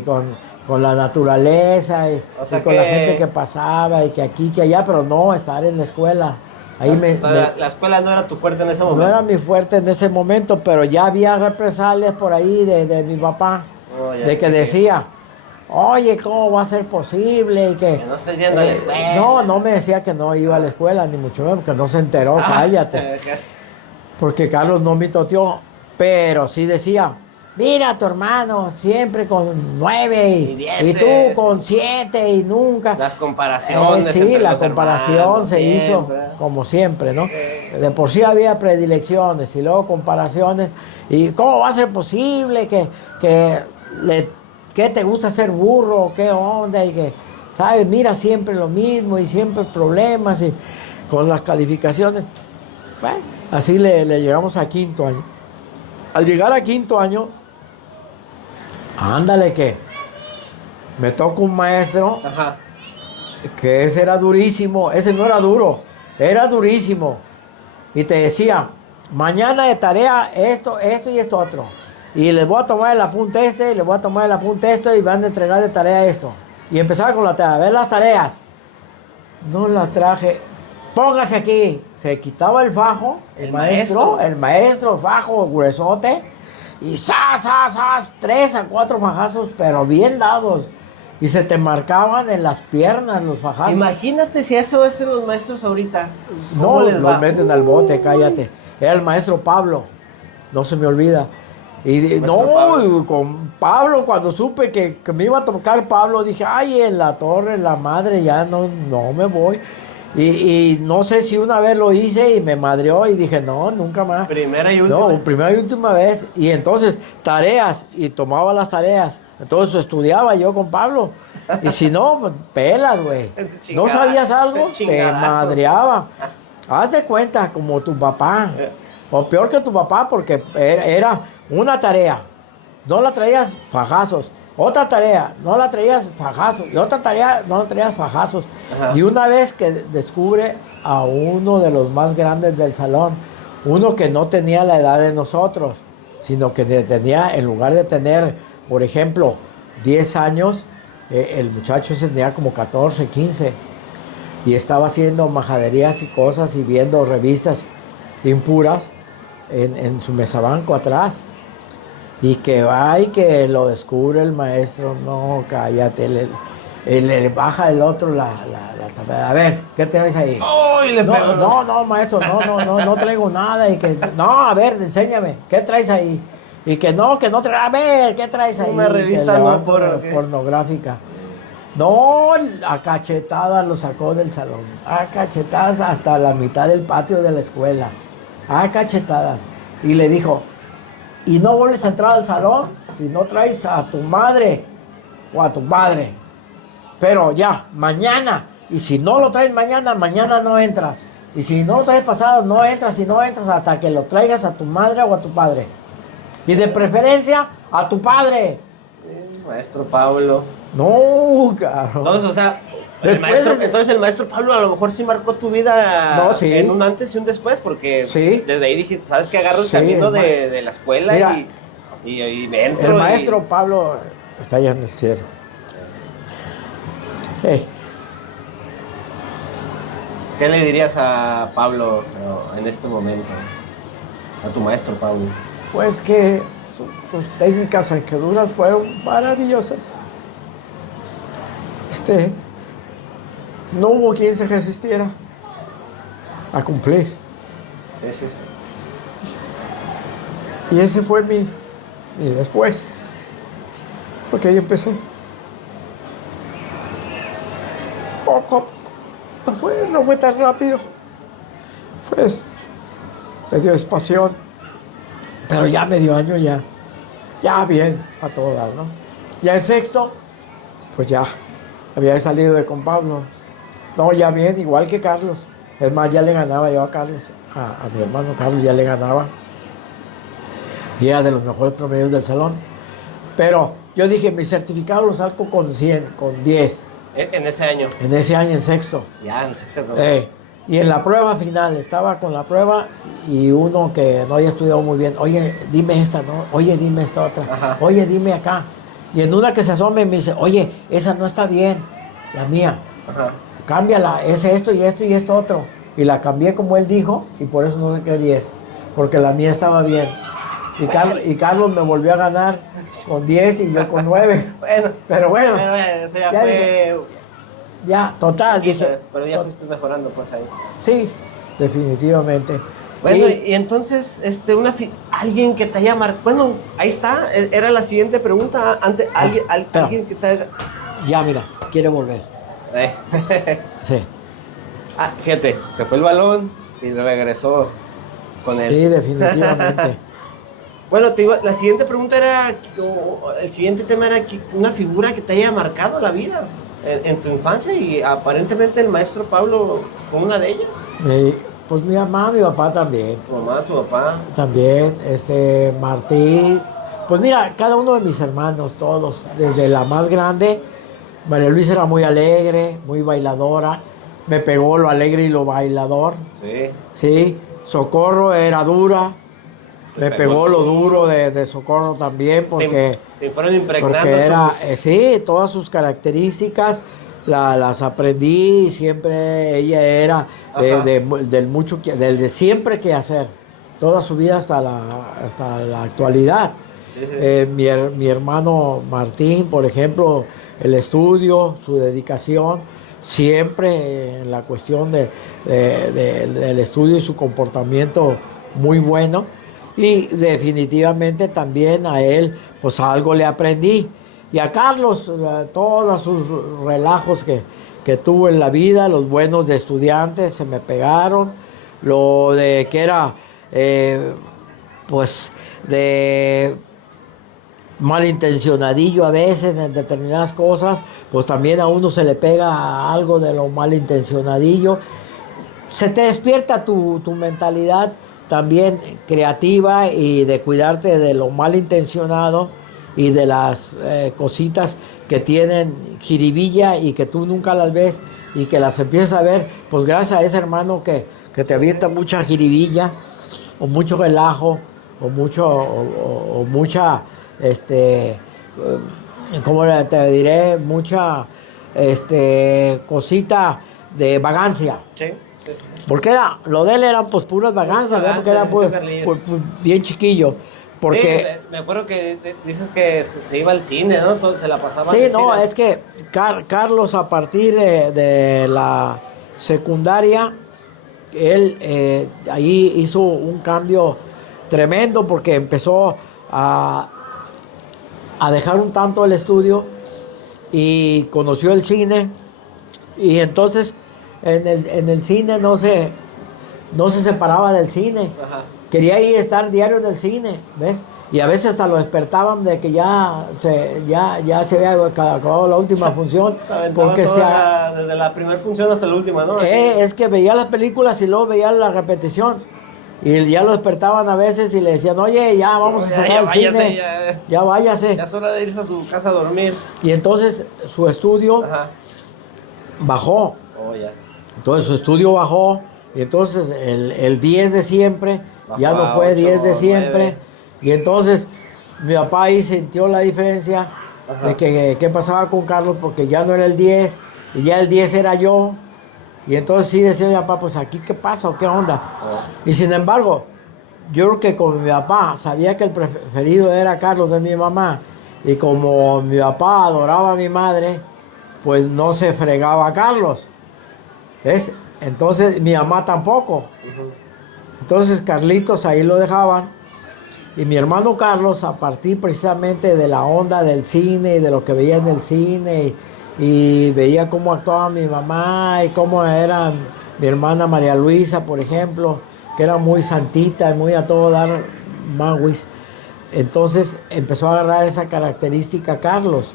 con con la naturaleza O sea y con la gente que pasaba y que aquí, que allá, pero no, estar en la escuela. Ahí la escuela no era tu fuerte en ese momento. no era mi fuerte en ese momento, pero ya había represalias por ahí de mi papá, de que decía, oye, ¿cómo va a ser posible? Y que no estés yendo a la escuela. No me decía que no iba a la escuela, ni mucho menos, que no se enteró, cállate. Porque Carlos no me toteó, pero sí decía, mira a tu hermano siempre con 9 y tú con 7 y nunca. Las comparaciones. Sí, la comparación se hizo como siempre, ¿no? De por sí había predilecciones y luego comparaciones. ¿Y cómo va a ser posible que te gusta ser burro? ¿Qué onda? Y que, ¿sabes? Mira siempre lo mismo y siempre problemas y con las calificaciones. Bueno, así le llegamos a quinto año. Al llegar a quinto año, ándale que me toca un maestro. Ajá. Que ese era durísimo, ese no era duro, era durísimo. Y te decía, mañana de tarea esto y esto otro. Y les voy a tomar el apunte y les voy a tomar el apunte y van a entregar de tarea esto. Y empezaba con la tarea, a ver las tareas. No las traje. Póngase aquí. Se quitaba el fajo, el maestro, fajo, gruesote. Y ¡zas! 3 a 4 fajazos, pero bien dados. Y se te marcaban en las piernas los fajazos. Imagínate si eso hacen los maestros ahorita. No, los meten al bote, cállate. Era el maestro Pablo, no se me olvida. Y con Pablo, cuando supe que me iba a tocar Pablo, dije, ay, en la torre, la madre, ya no me voy. Y no sé si una vez lo hice y me madreó y dije, no, nunca más. Primera y última. No, primera y última vez. Y entonces, tareas, y tomaba las tareas. Entonces estudiaba yo con Pablo. Y si no, pues, pelas, güey. ¿No sabías algo? Te madreaba. Haz de cuenta, como tu papá. O peor que tu papá, porque era una tarea. No la traías, fajazos. Otra tarea, no la traías, fajazos. Y otra tarea, no la traías, fajazos. Ajá. Y una vez que descubre a uno de los más grandes del salón, uno que no tenía la edad de nosotros, sino que tenía, en lugar de tener, por ejemplo, 10 años, el muchacho tenía como 14, 15. Y estaba haciendo majaderías y cosas y viendo revistas impuras en su mesabanco atrás. Y que va y que lo descubre el maestro, no, cállate, le baja el otro la tabla. A ver, ¿qué traes ahí? ¡Oh! No, maestro, no traigo nada. Y que, no, a ver, enséñame, ¿qué traes ahí? Y que no traigo, a ver, ¿qué traes ahí? Una revista pornográfica. No, a cachetadas lo sacó del salón. A cachetadas hasta la mitad del patio de la escuela. A cachetadas. Y le dijo, y no vuelves a entrar al salón si no traes a tu madre o a tu padre. Pero ya, mañana. Y si no lo traes mañana no entras. Y si no lo traes pasado, no entras y no entras hasta que lo traigas a tu madre o a tu padre. Y de preferencia, a tu padre. Maestro Pablo. No, cabrón. Entonces, o sea, entonces el maestro Pablo a lo mejor sí marcó tu vida en un antes y un después, porque desde ahí dijiste, ¿sabes qué? Agarro el camino de la escuela. Mira, y dentro. El maestro Pablo está allá en el cielo. Hey. ¿Qué le dirías a Pablo en este momento? A tu maestro Pablo. Pues que sus técnicas arqueduras fueron maravillosas. No hubo quien se resistiera a cumplir. Y ese fue mi después. Porque ahí empecé. Poco a poco. No fue tan rápido. Pues me dio espacio. Pero ya medio año ya bien, a todas, ¿no? Ya en sexto, pues ya había salido de con Pablo. No, ya bien, igual que Carlos. Es más, ya le ganaba yo a Carlos, a mi hermano Carlos ya le ganaba. Y era de los mejores promedios del salón. Pero yo dije, mi certificado lo saco con 100, con 10. ¿En ese año? En ese año, en sexto. Ya, en sexto. Y en la prueba final, estaba con la prueba y uno que no había estudiado muy bien, oye, dime esta, ¿no? Oye, dime esta otra. Ajá. Oye, dime acá. Y en una que se asome me dice, oye, esa no está bien, la mía. Ajá. Cámbiala, es esto y esto y esto otro. Y la cambié como él dijo y por eso no saqué 10, porque la mía estaba bien. Y Carlos me volvió a ganar con 10 y yo con 9. Bueno, Pero bueno, eso ya ya fue. ya, total, dije. Pero ya fuiste mejorando, pues ahí. Sí, definitivamente. Bueno, y entonces, alguien que te haya marcado. Bueno, ahí está, era la siguiente pregunta. Antes, alguien que te haya. Ya, mira, quiere volver. Sí. Ah, fíjate, se fue el balón y regresó con él. Sí, definitivamente. Bueno, te digo, la siguiente pregunta era, el siguiente tema era una figura que te haya marcado la vida en tu infancia y aparentemente el maestro Pablo fue una de ellas. Pues mi mamá, mi papá también. Tu mamá, tu papá. También, Martín. Pues mira, cada uno de mis hermanos, todos, desde la más grande, María Luisa era muy alegre, muy bailadora. Me pegó lo alegre y lo bailador. Sí. Sí. Socorro era dura. Me pegó lo duro de Socorro también porque... Te fueron impregnando. Porque era, sí, todas sus características las aprendí y siempre ella era del de siempre que hacer. Toda su vida hasta la actualidad. Sí, sí. Mi hermano Martín, por ejemplo, el estudio, su dedicación, siempre en la cuestión del estudio y su comportamiento muy bueno. Y definitivamente también a él, pues algo le aprendí. Y a Carlos, todos sus relajos que tuvo en la vida, los buenos de estudiantes se me pegaron. Lo de que era, pues, de malintencionadillo a veces en determinadas cosas, pues también a uno se le pega algo de lo malintencionadillo. Se te despierta tu mentalidad también creativa y de cuidarte de lo malintencionado y de las cositas que tienen jiribilla y que tú nunca las ves y que las empiezas a ver, pues gracias a ese hermano que te avienta mucha jiribilla o mucho relajo o mucha ¿cómo te diré? Mucha cosita de vagancia. Sí. Porque lo de él eran pues puras vagancias, ¿verdad? Porque era pues, bien chiquillo. Porque... Sí, me acuerdo que dices que se iba al cine, ¿no? Se la pasaba. Sí, no, es que Carlos a partir de la secundaria, él ahí hizo un cambio tremendo porque empezó a dejar un tanto el estudio y conoció el cine y entonces en el cine no se separaba del cine. Ajá. Quería ir a estar diario en el cine, ¿ves? Y a veces hasta lo despertaban de que ya se había acabado la última función. Porque desde la primera función hasta la última, ¿no? Es que veía las películas y luego veía la repetición. Y ya lo despertaban a veces y le decían, oye, ya vamos a salir al cine. Ya váyase. Ya es hora de irse a su casa a dormir. Y entonces su estudio bajó. Oh, ya. Entonces su estudio bajó. Y entonces el 10 de siempre bajó, ya no fue 8, 10 de siempre. 9. Y entonces mi papá ahí sintió la diferencia de qué pasaba con Carlos, porque ya no era el 10 y ya el 10 era yo. Y entonces sí decía mi papá, pues aquí qué pasa o qué onda. Y sin embargo, yo creo que como mi papá sabía que el preferido era Carlos de mi mamá, y como mi papá adoraba a mi madre, pues no se fregaba a Carlos. ¿Ves? Entonces mi mamá tampoco. Entonces Carlitos ahí lo dejaban. Y mi hermano Carlos, a partir precisamente de la onda del cine y de lo que veía en el cine y veía cómo actuaba mi mamá y cómo era mi hermana María Luisa, por ejemplo, que era muy santita y muy a todo dar maguis. Entonces empezó a agarrar esa característica Carlos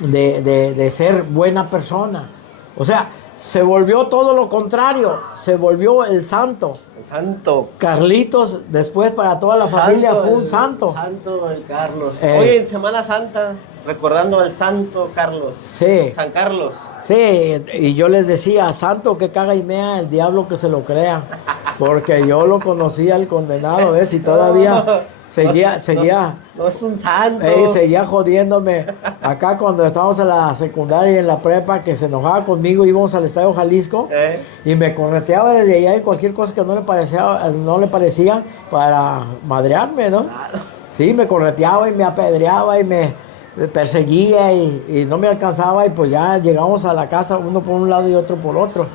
de ser buena persona. O sea, se volvió todo lo contrario, se volvió el santo. El santo. Carlitos, después para toda la familia fue un santo. Santo el Carlos. Hoy en Semana Santa, recordando al santo Carlos. Sí. San Carlos. Sí, y yo les decía, santo que caga y mea, el diablo que se lo crea. Porque yo lo conocía al condenado, ¿ves? Y todavía seguía, No es un santo. seguía jodiéndome. Acá cuando estábamos en la secundaria y en la prepa, que se enojaba conmigo, íbamos al Estadio Jalisco y me correteaba desde allá y cualquier cosa que no le parecía para madrearme, ¿no? Claro. Sí, me correteaba y me apedreaba y me perseguía y no me alcanzaba y pues ya llegamos a la casa uno por un lado y otro por otro.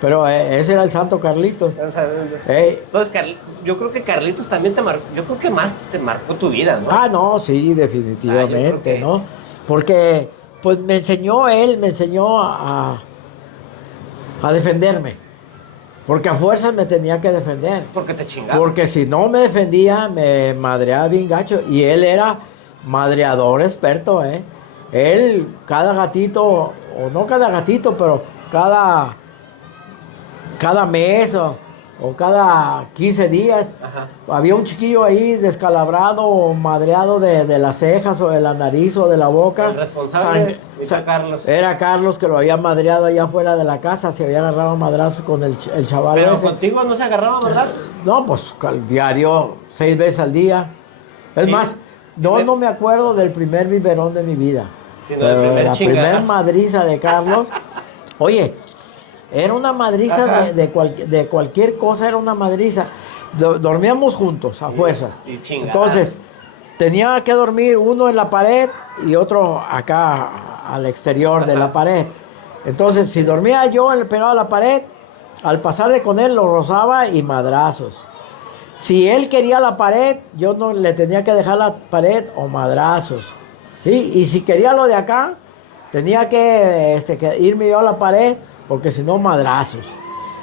Pero ese era el santo Carlitos. Entonces, yo creo que Carlitos también te marcó, yo creo que más te marcó tu vida, ¿no? Ah, no, sí, definitivamente, ¿no? Porque pues me enseñó a defenderme. Porque a fuerzas me tenía que defender. Porque te chingaba. Porque si no me defendía, me madreaba bien gacho. Y él era madreador experto, ¿eh? Él, cada gatito, o no cada gatito, pero cada mes o cada 15 días, Ajá. había un chiquillo ahí descalabrado o madreado de las cejas o de la nariz o de la boca. El responsable era Carlos. Era Carlos, que lo había madreado allá afuera de la casa, se había agarrado a madrazos con el chaval Pero ese. contigo no se agarraba madrazos. No, pues diario, 6 veces al día. Es más, no me acuerdo del primer biberón de mi vida. Sino del primer la chingadazo. primer madriza de Carlos. Oye, era una madriza de cualquier cosa, era una madriza. Dormíamos juntos, a fuerzas. Y chingada. Entonces, tenía que dormir uno en la pared y otro acá al exterior de la pared. Entonces, si dormía yo pegado a la pared, al pasar de con él lo rozaba y madrazos. Si él quería la pared, yo no le tenía que dejar la pared o madrazos. ¿Sí? Y si quería lo de acá, tenía que irme yo a la pared, porque si no, madrazos.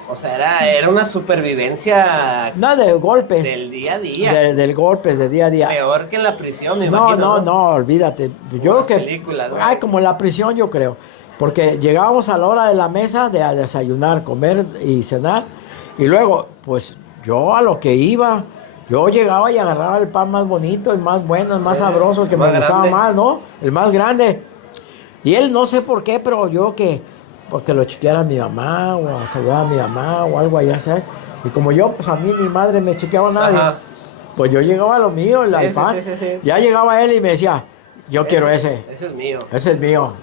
O sea, era una supervivencia Nada de golpes. del día a día. Del golpes, de día a día. Peor que en la prisión, me No, imagino. no, olvídate. Yo creo que. Películas, ¿no? Ay, como en la prisión, yo creo. Porque llegábamos a la hora de la mesa de a desayunar, comer y cenar. Y luego, pues yo a lo que iba, yo llegaba y agarraba el pan más bonito, el más bueno, el más sabroso, el que me más gustaba grande. más, ¿no? El más grande. Y él no sé por qué, pero yo porque lo chequeara a mi mamá o a saludar a mi mamá o algo allá, ¿sabes? Y como yo, pues a mí ni madre me chequeaba nadie. Ajá. Pues yo llegaba a lo mío, el Sí, pan. sí. Ya llegaba él y me decía, yo quiero ese. Ese es mío. Ese es mío.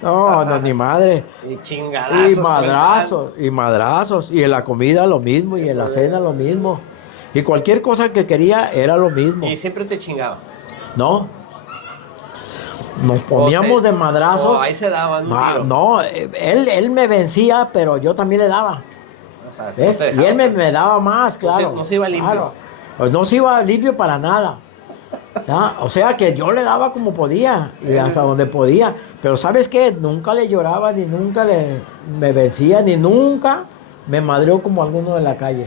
No, ni madre. Y chingadazos. Y madrazos. Y en la comida lo mismo, y en la cena lo mismo. Y cualquier cosa que quería era lo mismo. Y siempre te chingaba. No. Nos poníamos de madrazos. Ahí se daban un tiro. No, él me vencía, pero yo también le daba. O sea, ¿Ves? no se Y él dejaba. me daba más, claro. No se iba limpio. Claro. Pues no se iba limpio para nada. ¿Ya? O sea que yo le daba como podía y hasta donde podía. Pero ¿sabes qué? Nunca le lloraba, ni nunca me vencía, ni nunca me madreó como alguno de la calle.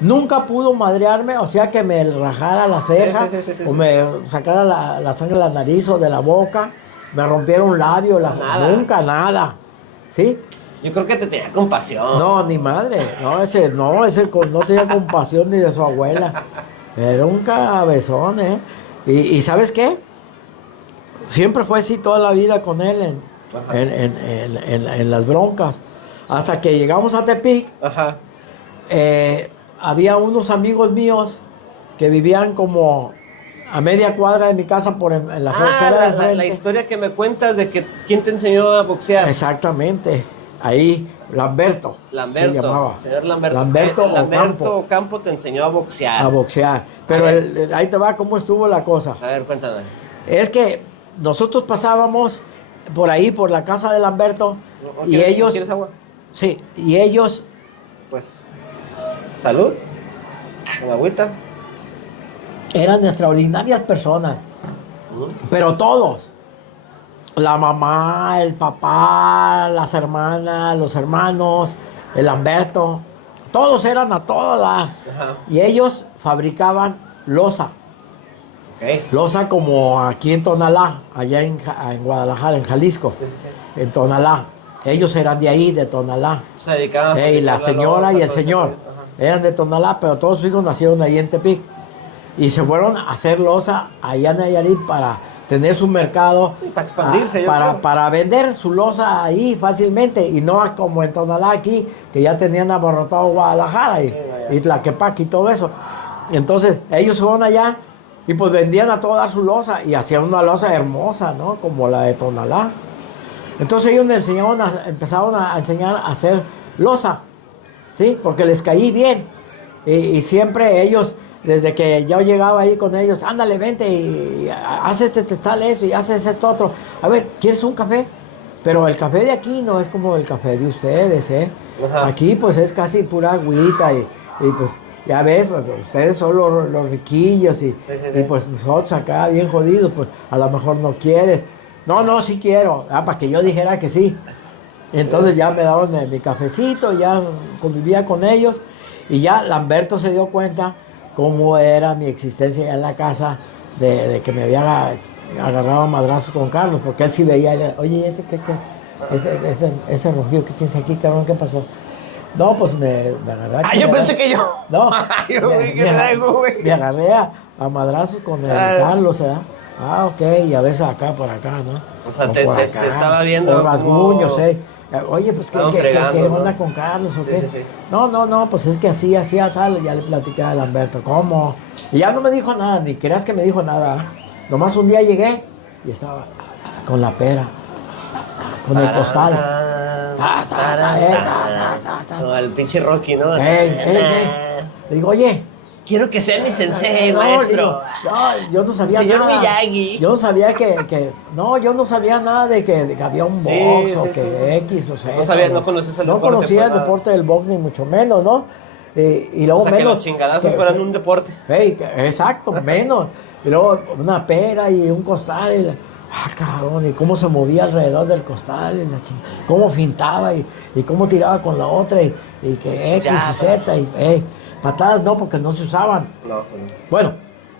Nunca pudo madrearme, o sea que me rajara la ceja, Sí. o me sacara la sangre de la nariz o de la boca, me rompiera un labio, Nada. nunca, nada. ¿Sí? Yo creo que te tenía compasión. No, ni madre. Ese no tenía compasión ni de su abuela. Era un cabezón, ¿eh? Y ¿sabes qué? Siempre fue así toda la vida con él en las broncas. Hasta que llegamos a Tepic, Ajá. había unos amigos míos que vivían como a media cuadra de mi casa en la acera de frente. La historia que me cuentas de que quién te enseñó a boxear. Exactamente. Ahí, Lamberto. Se llamaba. Señor Lamberto. Lamberto Ocampo. Ocampo te enseñó a boxear. A boxear. Pero A ahí te va cómo estuvo la cosa. A ver, cuéntame. Es que nosotros pasábamos por ahí, por la casa de Lamberto, y ellos... ¿Quieres agua? Sí, y ellos Pues, salud. Con agüita. eran extraordinarias personas, pero todos. La mamá, el papá, las hermanas, los hermanos, el Lamberto, todos eran a toda. Ajá. Y ellos fabricaban loza. Ok. Loza como aquí en Tonalá, allá en Guadalajara, en Jalisco, Sí. en Tonalá. Ellos eran de ahí, de Tonalá. Se dedicaban a Y la fabricar señora loza, y el todo ese señor rollo. Ajá. eran de Tonalá, pero todos sus hijos nacieron ahí en Tepic. Y se fueron a hacer loza allá en Nayarit para tener su mercado, Y para expandirse, yo creo. para vender su loza ahí fácilmente. Y no como en Tonalá aquí, que ya tenían abarrotado Guadalajara y Tlaquepaque y todo eso. Entonces ellos se fueron allá Y pues vendían a toda su loza y hacían una loza hermosa, ¿no? Como la de Tonalá. Entonces ellos me empezaron a enseñar a hacer loza, ¿sí? Porque les caí bien. Y siempre ellos, desde que yo llegaba ahí con ellos, ándale, vente y haz este testal eso y haces esto otro. A ver, ¿quieres un café? Pero el café de aquí no es como el café de ustedes, ¿eh? Ajá. Aquí pues es casi pura agüita y pues ya ves, pues, ustedes son los riquillos y pues nosotros acá bien jodidos, pues a lo mejor no quieres. No, sí quiero, para que yo dijera que sí. Entonces ya me daban mi cafecito, ya convivía con ellos y ya Lamberto se dio cuenta cómo era mi existencia ya en la casa de que me había agarrado a madrazos con Carlos, porque él sí veía, oye, ese rugido que tienes aquí, cabrón, ¿qué pasó? No, pues me agarré. Yo pensé que yo. No, me agarré a madrazos con el Carlos, ¿verdad? Ok, y a veces acá por acá, ¿no? O sea, te estaba viendo. Por rasguños, Oye, pues, ¿qué onda con Carlos o qué? Sí. No, pues es que así, tal, ya le platicé a Lamberto, ¿cómo? Y ya no me dijo nada, ni creas que me dijo nada. Nomás un día llegué y estaba con la pera, con el costal. Como el pinche Rocky, ¿no? Le digo, oye, quiero que sea mi sensei, maestro. Yo no sabía Señor nada. Miyagi. Yo no sabía yo no sabía nada de que había un box o que X o Z. No conocías el deporte. No conocía el deporte del box ni mucho menos, ¿no? Y luego menos. Que los chingadazos fueran un deporte. Exacto, menos. Y luego una pera y un costal. Cabrón, y cómo se movía alrededor del costal, cómo fintaba y cómo tiraba con la otra y que X y Z y patadas no, porque no se usaban. No. Bueno,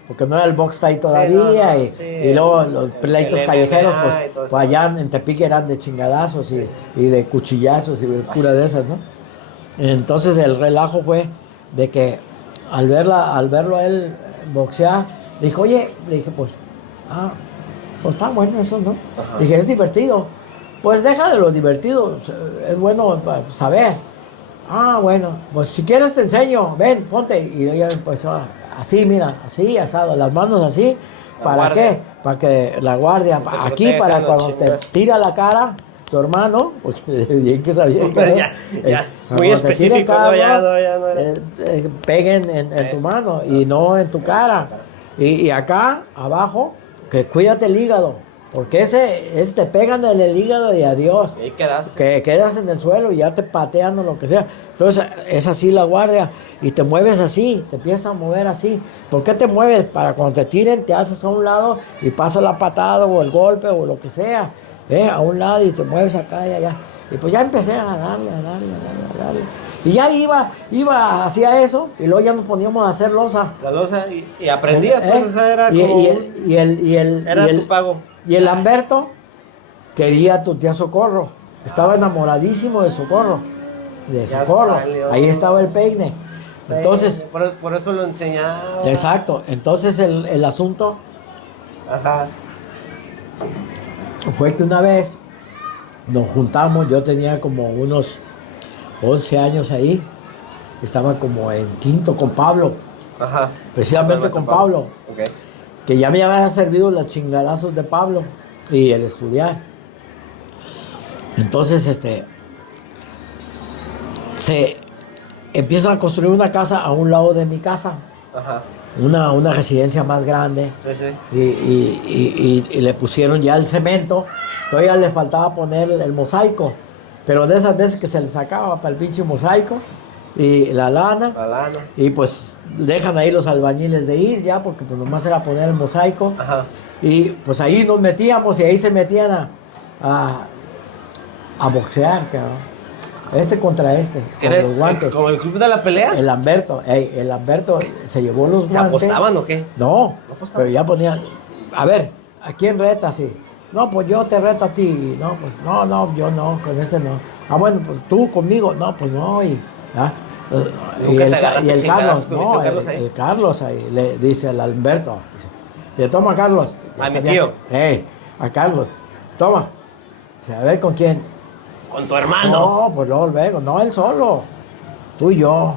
porque no era el box ahí todavía y luego los pleitos callejeros, pues allá en Tepic eran de chingadazos y de cuchillazos y pura de esas, ¿no? Entonces el relajo fue de que al verlo a él boxear, le dije, pues está bueno eso, ¿no? Ajá. Dije, es divertido. Pues deja de lo divertido, es bueno saber. Bueno, pues si quieres te enseño, ven, ponte. Y ella empezó así, mira, así, asado, las manos así. ¿Para qué? Para que la guardia, aquí para cuando te tira la cara, tu hermano, pues bien que sabía que ya, muy específico, peguen en tu mano y no en tu cara. Y acá, abajo, que cuídate el hígado, porque ese te pegan en el hígado y adiós. Y ahí quedaste. Que quedas en el suelo y ya te patean o lo que sea. Entonces es así la guardia y te mueves así, te empiezas a mover así. ¿Por qué te mueves? Para cuando te tiren te haces a un lado y pasa la patada o el golpe o lo que sea, a un lado y te mueves acá y allá. Y pues ya empecé a darle. Y ya iba hacia eso y luego ya nos poníamos a hacer loza. La loza y aprendía, pues esa era como... tu pago. Y el Lamberto quería a tu tía Socorro. Estaba enamoradísimo de Socorro. Ahí estaba el peine. Entonces... Por eso lo enseñaba. Exacto. Entonces el asunto... Ajá. Fue que una vez nos juntamos, yo tenía como unos 11 años ahí, estaba como en quinto con Pablo, precisamente con Pablo, que ya me habían servido los chingadazos de Pablo y el estudiar. Entonces se empiezan a construir una casa a un lado de mi casa, una residencia más grande, y le pusieron ya el cemento. Todavía le faltaba poner el mosaico, pero de esas veces que se le sacaba para el pinche mosaico y la lana. Y pues dejan ahí los albañiles de ir ya, porque pues nomás era poner el mosaico. Y pues ahí nos metíamos y ahí se metían a boxear, cabrón. Contra con los guantes. ¿Como el club de la pelea? El Lamberto se llevó los guantes. ¿Se apostaban o qué? No, pero ya ponían, a ver, ¿a quién reta? Sí. No, pues yo te reto a ti. No, pues no, yo no, con ese no. Bueno, pues tú conmigo. No, pues no. Y el Carlos, no, el Carlos ahí le dice al Alberto. Le toma a Carlos. A mi tío. A Carlos. Toma. A ver con quién. Con tu hermano. No, pues luego, no, él solo. Tú y yo.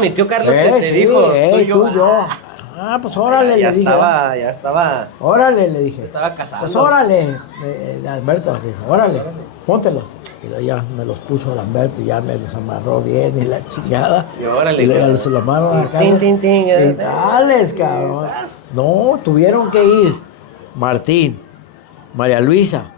Mi tío Carlos te dijo. Tú y yo. Ah, pues órale, ya le dije. ya estaba, Órale, le dije. estaba casado. Pues órale, Alberto, dijo, órale, póntelos. Y luego ya me los puso Alberto, ya me los amarró bien y la chingada. Y órale, Y luego cabrón. se lo amarró a Y Carlos. Y tales, y cabrón. das. No, tuvieron que ir Martín, María Luisa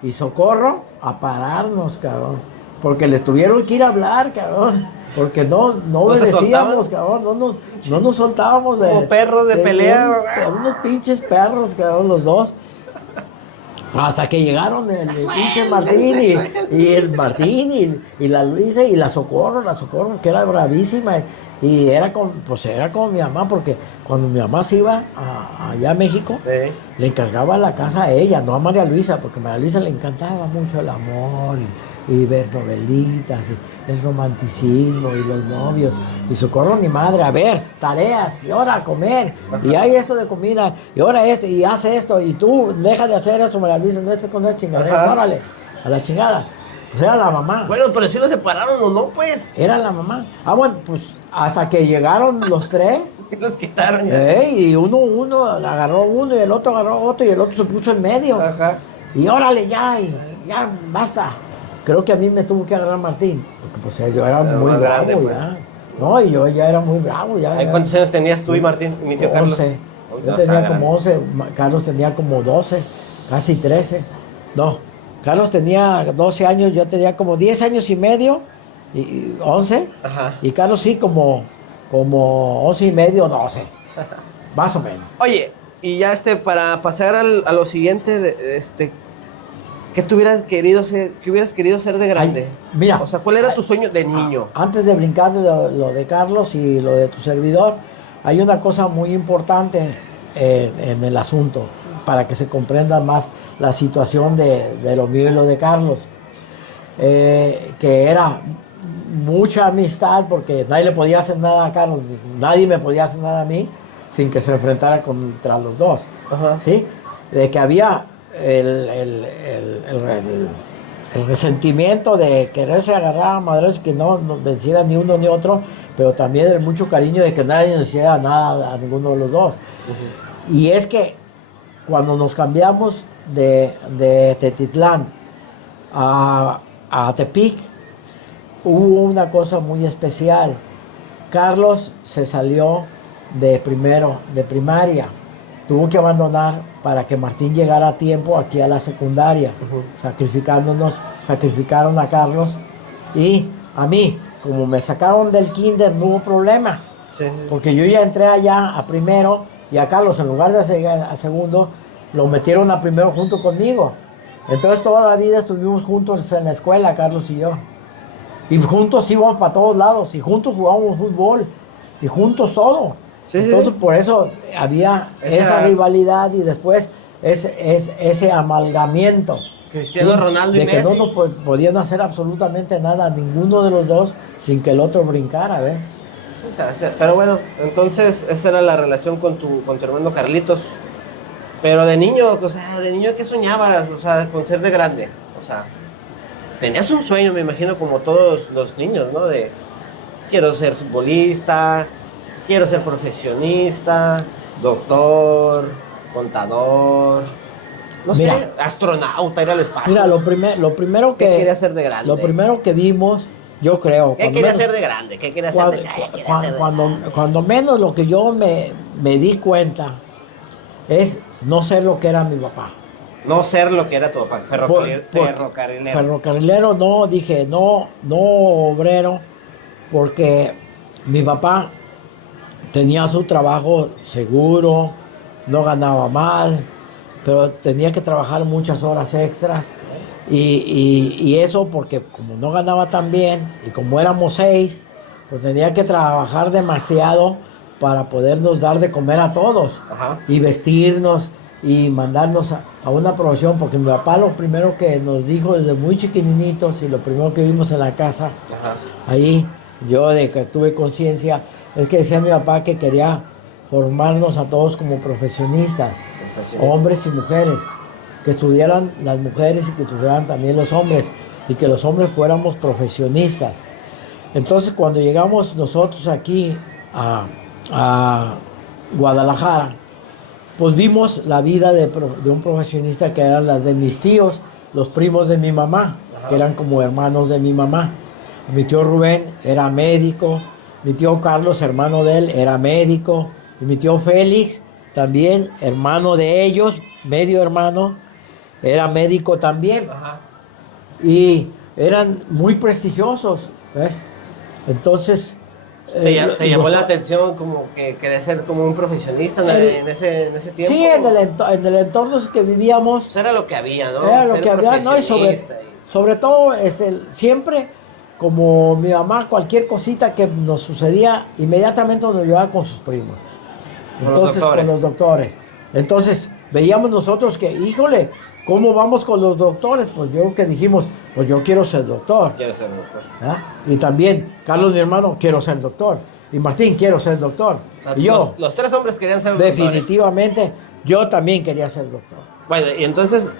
y Socorro a pararnos, cabrón. Porque les tuvieron que ir a hablar, cabrón. Porque no ¿No se obedecíamos, soltaban? cabrón. No nos soltábamos de. Como perros de pelea. Unos pinches perros, cabrón, los dos. Hasta que llegaron el pinche Martín y el Martín y la Luisa y la Socorro, que era bravísima. Y era como mi mamá, porque cuando mi mamá se iba allá a México, Sí. le encargaba la casa a ella, no a María Luisa, porque a María Luisa le encantaba mucho el amor y ver novelitas, y el romanticismo y los novios. Y Socorro ni madre, a ver, tareas, y ahora a comer, y hay esto de comida, y ahora esto, y hace esto, y tú deja de hacer eso, María Luisa, no estés con esa chingadera, Ajá. órale, a la chingada. Pues era la mamá. Bueno, pero si lo separaron o no, pues. Era la mamá. Ah, bueno, pues hasta que llegaron los tres. Sí los quitaron ya. Y uno agarró uno y el otro agarró otro y el otro se puso en medio. Ajá. Y órale, ya basta. Creo que a mí me tuvo que agarrar Martín, porque pues yo era Era muy más bravo grande, pues. ya. No, y yo ya era muy bravo ya. Ay, ¿cuántos años tenías tú y Martín y mi tío Carlos? 11. 11, Yo no, tenía estaba como 11, Carlos tenía como 12, casi 13. No, Carlos tenía 12 años, yo tenía como 10 años y medio, y 11. Ajá. Y Carlos sí como 11 y medio, 12. Más o menos. Oye, y ya para pasar a lo siguiente, ¿qué tú hubieras querido ser de grande? Ay, mira. O sea, ¿cuál era tu sueño de niño? Antes de brincar de lo de Carlos y lo de tu servidor, hay una cosa muy importante en el asunto, para que se comprenda más la situación de lo mío y lo de Carlos. Que era mucha amistad, porque nadie le podía hacer nada a Carlos, nadie me podía hacer nada a mí sin que se enfrentara contra los dos. Ajá. ¿Sí? De que había el resentimiento de quererse agarrar a madres, que no venciera ni uno ni otro, pero también el mucho cariño de que nadie nos hiciera nada a ninguno de los dos. Uh-huh. Y es que cuando nos cambiamos de Tetitlán a Tepic, hubo una cosa muy especial. Carlos se salió de primaria, tuvo que abandonar para que Martín llegara a tiempo aquí a la secundaria. Uh-huh. Sacrificaron a Carlos y a mí. Como me sacaron del kinder, no hubo problema. Sí. Porque yo ya entré allá a primero y a Carlos, en lugar de a segundo, lo metieron a primero junto conmigo. Entonces toda la vida estuvimos juntos en la escuela, Carlos y yo. Y juntos íbamos para todos lados, y juntos jugábamos fútbol, y juntos todo. Sí, entonces sí. Por eso había esa rivalidad y después ese amalgamiento. Cristiano, ¿sí? Ronaldo y de Messi. Que no nos podían hacer absolutamente nada, ninguno de los dos, sin que el otro brincara, ¿ves? Sí, pero bueno, entonces esa era la relación con tu hermano Carlitos. Pero de niño, o sea, ¿qué soñabas? O sea, con ser de grande. O sea, tenías un sueño, me imagino, como todos los niños, ¿no? De quiero ser futbolista, quiero ser profesionista, doctor, contador, no mira, sé, astronauta, ir al espacio. Mira, lo primero que... ¿Qué quería ser de grande? Lo primero que vimos, yo creo... ¿Qué quería ser de grande? ¿Qué quería ser de grande? Cuando menos lo que yo me di cuenta es no ser lo que era mi papá. No ser lo que era tu papá, ferrocarrilero. Ferrocarrilero no, dije, no obrero, porque mi papá tenía su trabajo seguro, no ganaba mal, pero tenía que trabajar muchas horas extras. Y eso porque como no ganaba tan bien, y como éramos 6, pues tenía que trabajar demasiado para podernos dar de comer a todos. Ajá. Y vestirnos y mandarnos a una profesión, porque mi papá lo primero que nos dijo desde muy chiquitinitos y lo primero que vimos en la casa, ajá, ahí yo de que tuve conciencia, es que decía mi papá que quería formarnos a todos como profesionistas, hombres y mujeres, que estudiaran las mujeres y que estudiaran también los hombres, y que los hombres fuéramos profesionistas. Entonces cuando llegamos nosotros aquí a Guadalajara, pues vimos la vida de un profesionista que eran las de mis tíos, los primos de mi mamá, que eran como hermanos de mi mamá. Mi tío Rubén era médico, mi tío Carlos, hermano de él, era médico, y mi tío Félix, también hermano de ellos, medio hermano, era médico también. Ajá. Y eran muy prestigiosos, ¿ves? Entonces... ¿Te llamó la atención como que querías ser como un profesionista en ese tiempo? Sí, en el entorno que vivíamos. Pues era lo que había, ¿no? Era lo Ser que había, ¿no? Y sobre todo, siempre, como mi mamá, cualquier cosita que nos sucedía, inmediatamente nos llevaba con sus primos. Entonces, con los doctores. Entonces, veíamos nosotros que, híjole, ¿cómo vamos con los doctores? Pues yo que dijimos, pues yo quiero ser doctor. Quiero ser doctor. ¿Ah? Y también, Carlos, mi hermano, quiero ser doctor. Y Martín, quiero ser doctor. O sea, Y yo, los tres hombres querían ser doctores. definitivamente, yo también quería ser doctor. Bueno, y entonces,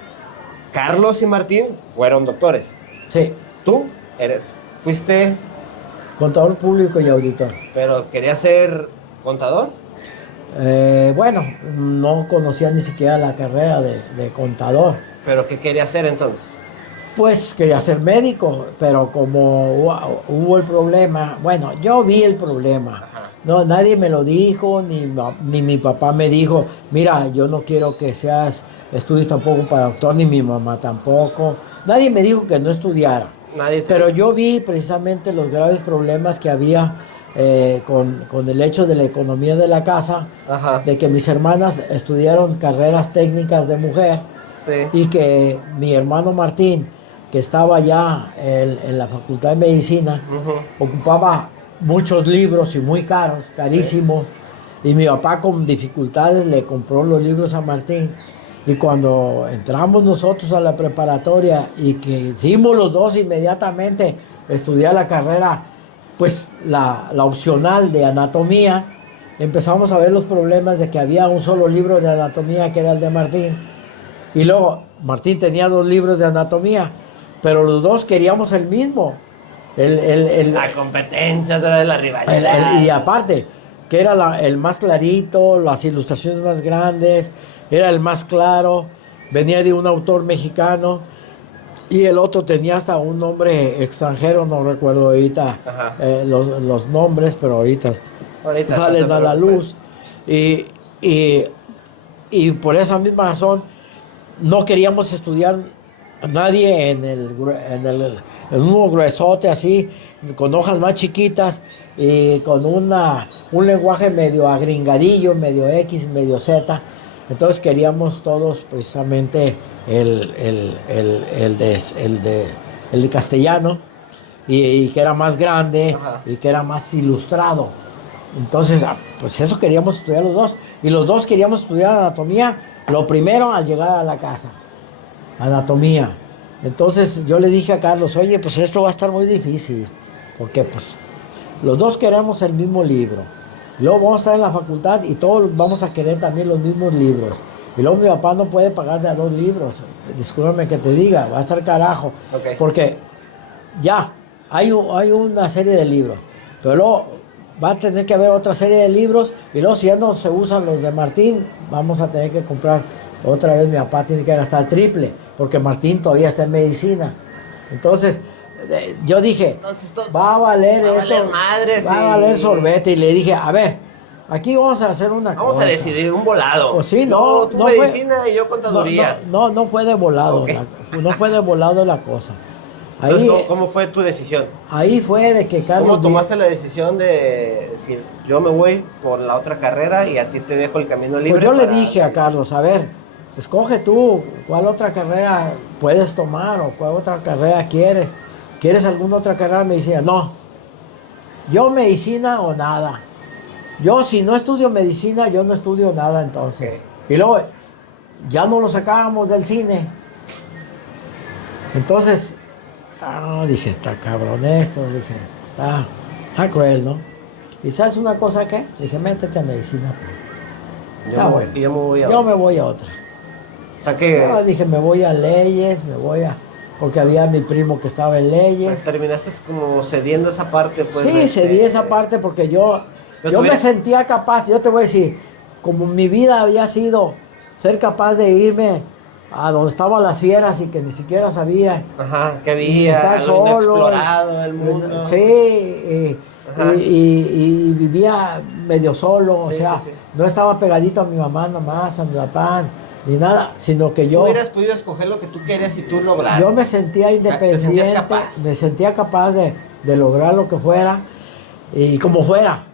Carlos y Martín fueron doctores. Sí. Tú fuiste, Contador público y auditor. pero querías ser contador. Bueno, no conocía ni siquiera la carrera de contador. ¿Pero qué quería hacer entonces? Pues quería ser médico, pero como hubo el problema, bueno, yo vi el problema. Ajá. No, nadie me lo dijo, ni mi papá me dijo, mira, yo no quiero que estudies tampoco para doctor, ni mi mamá tampoco. Nadie me dijo que no estudiara. Pero yo vi precisamente los graves problemas que había con el hecho de la economía de la casa, Ajá. de que mis hermanas estudiaron carreras técnicas de mujer, Sí. y que mi hermano Martín, que estaba ya en la Facultad de Medicina, ocupaba muchos libros y muy caros, carísimos, y mi papá con dificultades le compró los libros a Martín. Y cuando entramos nosotros a la preparatoria y que hicimos los dos inmediatamente estudiar la carrera, pues la opcional de anatomía, empezamos a ver los problemas de que había un solo libro de anatomía que era el de Martín. Y luego Martín tenía 2 libros de anatomía, pero los dos queríamos el mismo. La competencia, otra vez la rivalidad. Y aparte, que era el más clarito, las ilustraciones más grandes, era el más claro, venía de un autor mexicano, y el otro tenía hasta un nombre extranjero, no recuerdo ahorita los nombres, pero ahorita salen a la luz. Y por esa misma razón no queríamos estudiar a nadie en uno gruesote así, con hojas más chiquitas y con un lenguaje medio agringadillo, medio X, medio Z. Entonces queríamos todos precisamente el de castellano, y que era más grande y que era más ilustrado. Entonces, pues eso queríamos estudiar los dos. Y los dos queríamos estudiar anatomía, lo primero al llegar a la casa. Anatomía. Entonces yo le dije a Carlos, oye, pues esto va a estar muy difícil, porque pues los dos queremos el mismo libro. Luego vamos a estar en la facultad y todos vamos a querer también los mismos libros. Y luego mi papá no puede pagar de a 2 libros. Discúlpame que te diga, va a estar carajo. Okay. Porque ya hay una serie de libros, pero luego va a tener que haber otra serie de libros, y luego si ya no se usan los de Martín, vamos a tener que comprar otra vez. Mi papá tiene que gastar triple, porque Martín todavía está en medicina. Entonces, yo dije, va a valer sorbete. Y le dije, a ver, aquí vamos a hacer una cosa. Vamos a decidir un volado. Pues sí, tú medicina y yo contaduría. No fue de volado. Okay. No fue de volado la cosa. Ahí, entonces, ¿cómo fue tu decisión? Ahí fue de que Carlos... ¿Cómo tomaste la decisión de decir, yo me voy por la otra carrera y a ti te dejo el camino libre? Pues yo le dije a Carlos, a ver, escoge tú cuál otra carrera puedes tomar o cuál otra carrera quieres. ¿Quieres alguna otra carrera? Me decía, no, yo medicina o nada. Yo si no estudio medicina, yo no estudio nada entonces. Okay. Y luego ya no lo sacábamos del cine. Entonces, dije, está cabrón esto, dije, está cruel, ¿no? ¿Y sabes una cosa qué? Dije, métete a medicina tú. Está bueno. Y yo me voy a otra. O sea que... dije, me voy a leyes, porque había mi primo que estaba en leyes. O sea, terminaste como cediendo esa parte, pues. Sí, cedí esa parte porque yo me sentía capaz. Yo te voy a decir, como mi vida había sido ser capaz de irme a donde estaban las fieras y que ni siquiera sabía. Ajá, que Y había estar algo solo. inexplorado del mundo. Sí, y vivía medio solo, o Sí, sea, sí, sí. no estaba pegadito a mi mamá nomás, a mi papá, ni nada, sino que Tú yo, hubieras podido escoger lo que tú querías y tú lograr. yo me sentía Te sentías independiente, capaz. me sentía capaz de lograr lo que fuera y como fuera.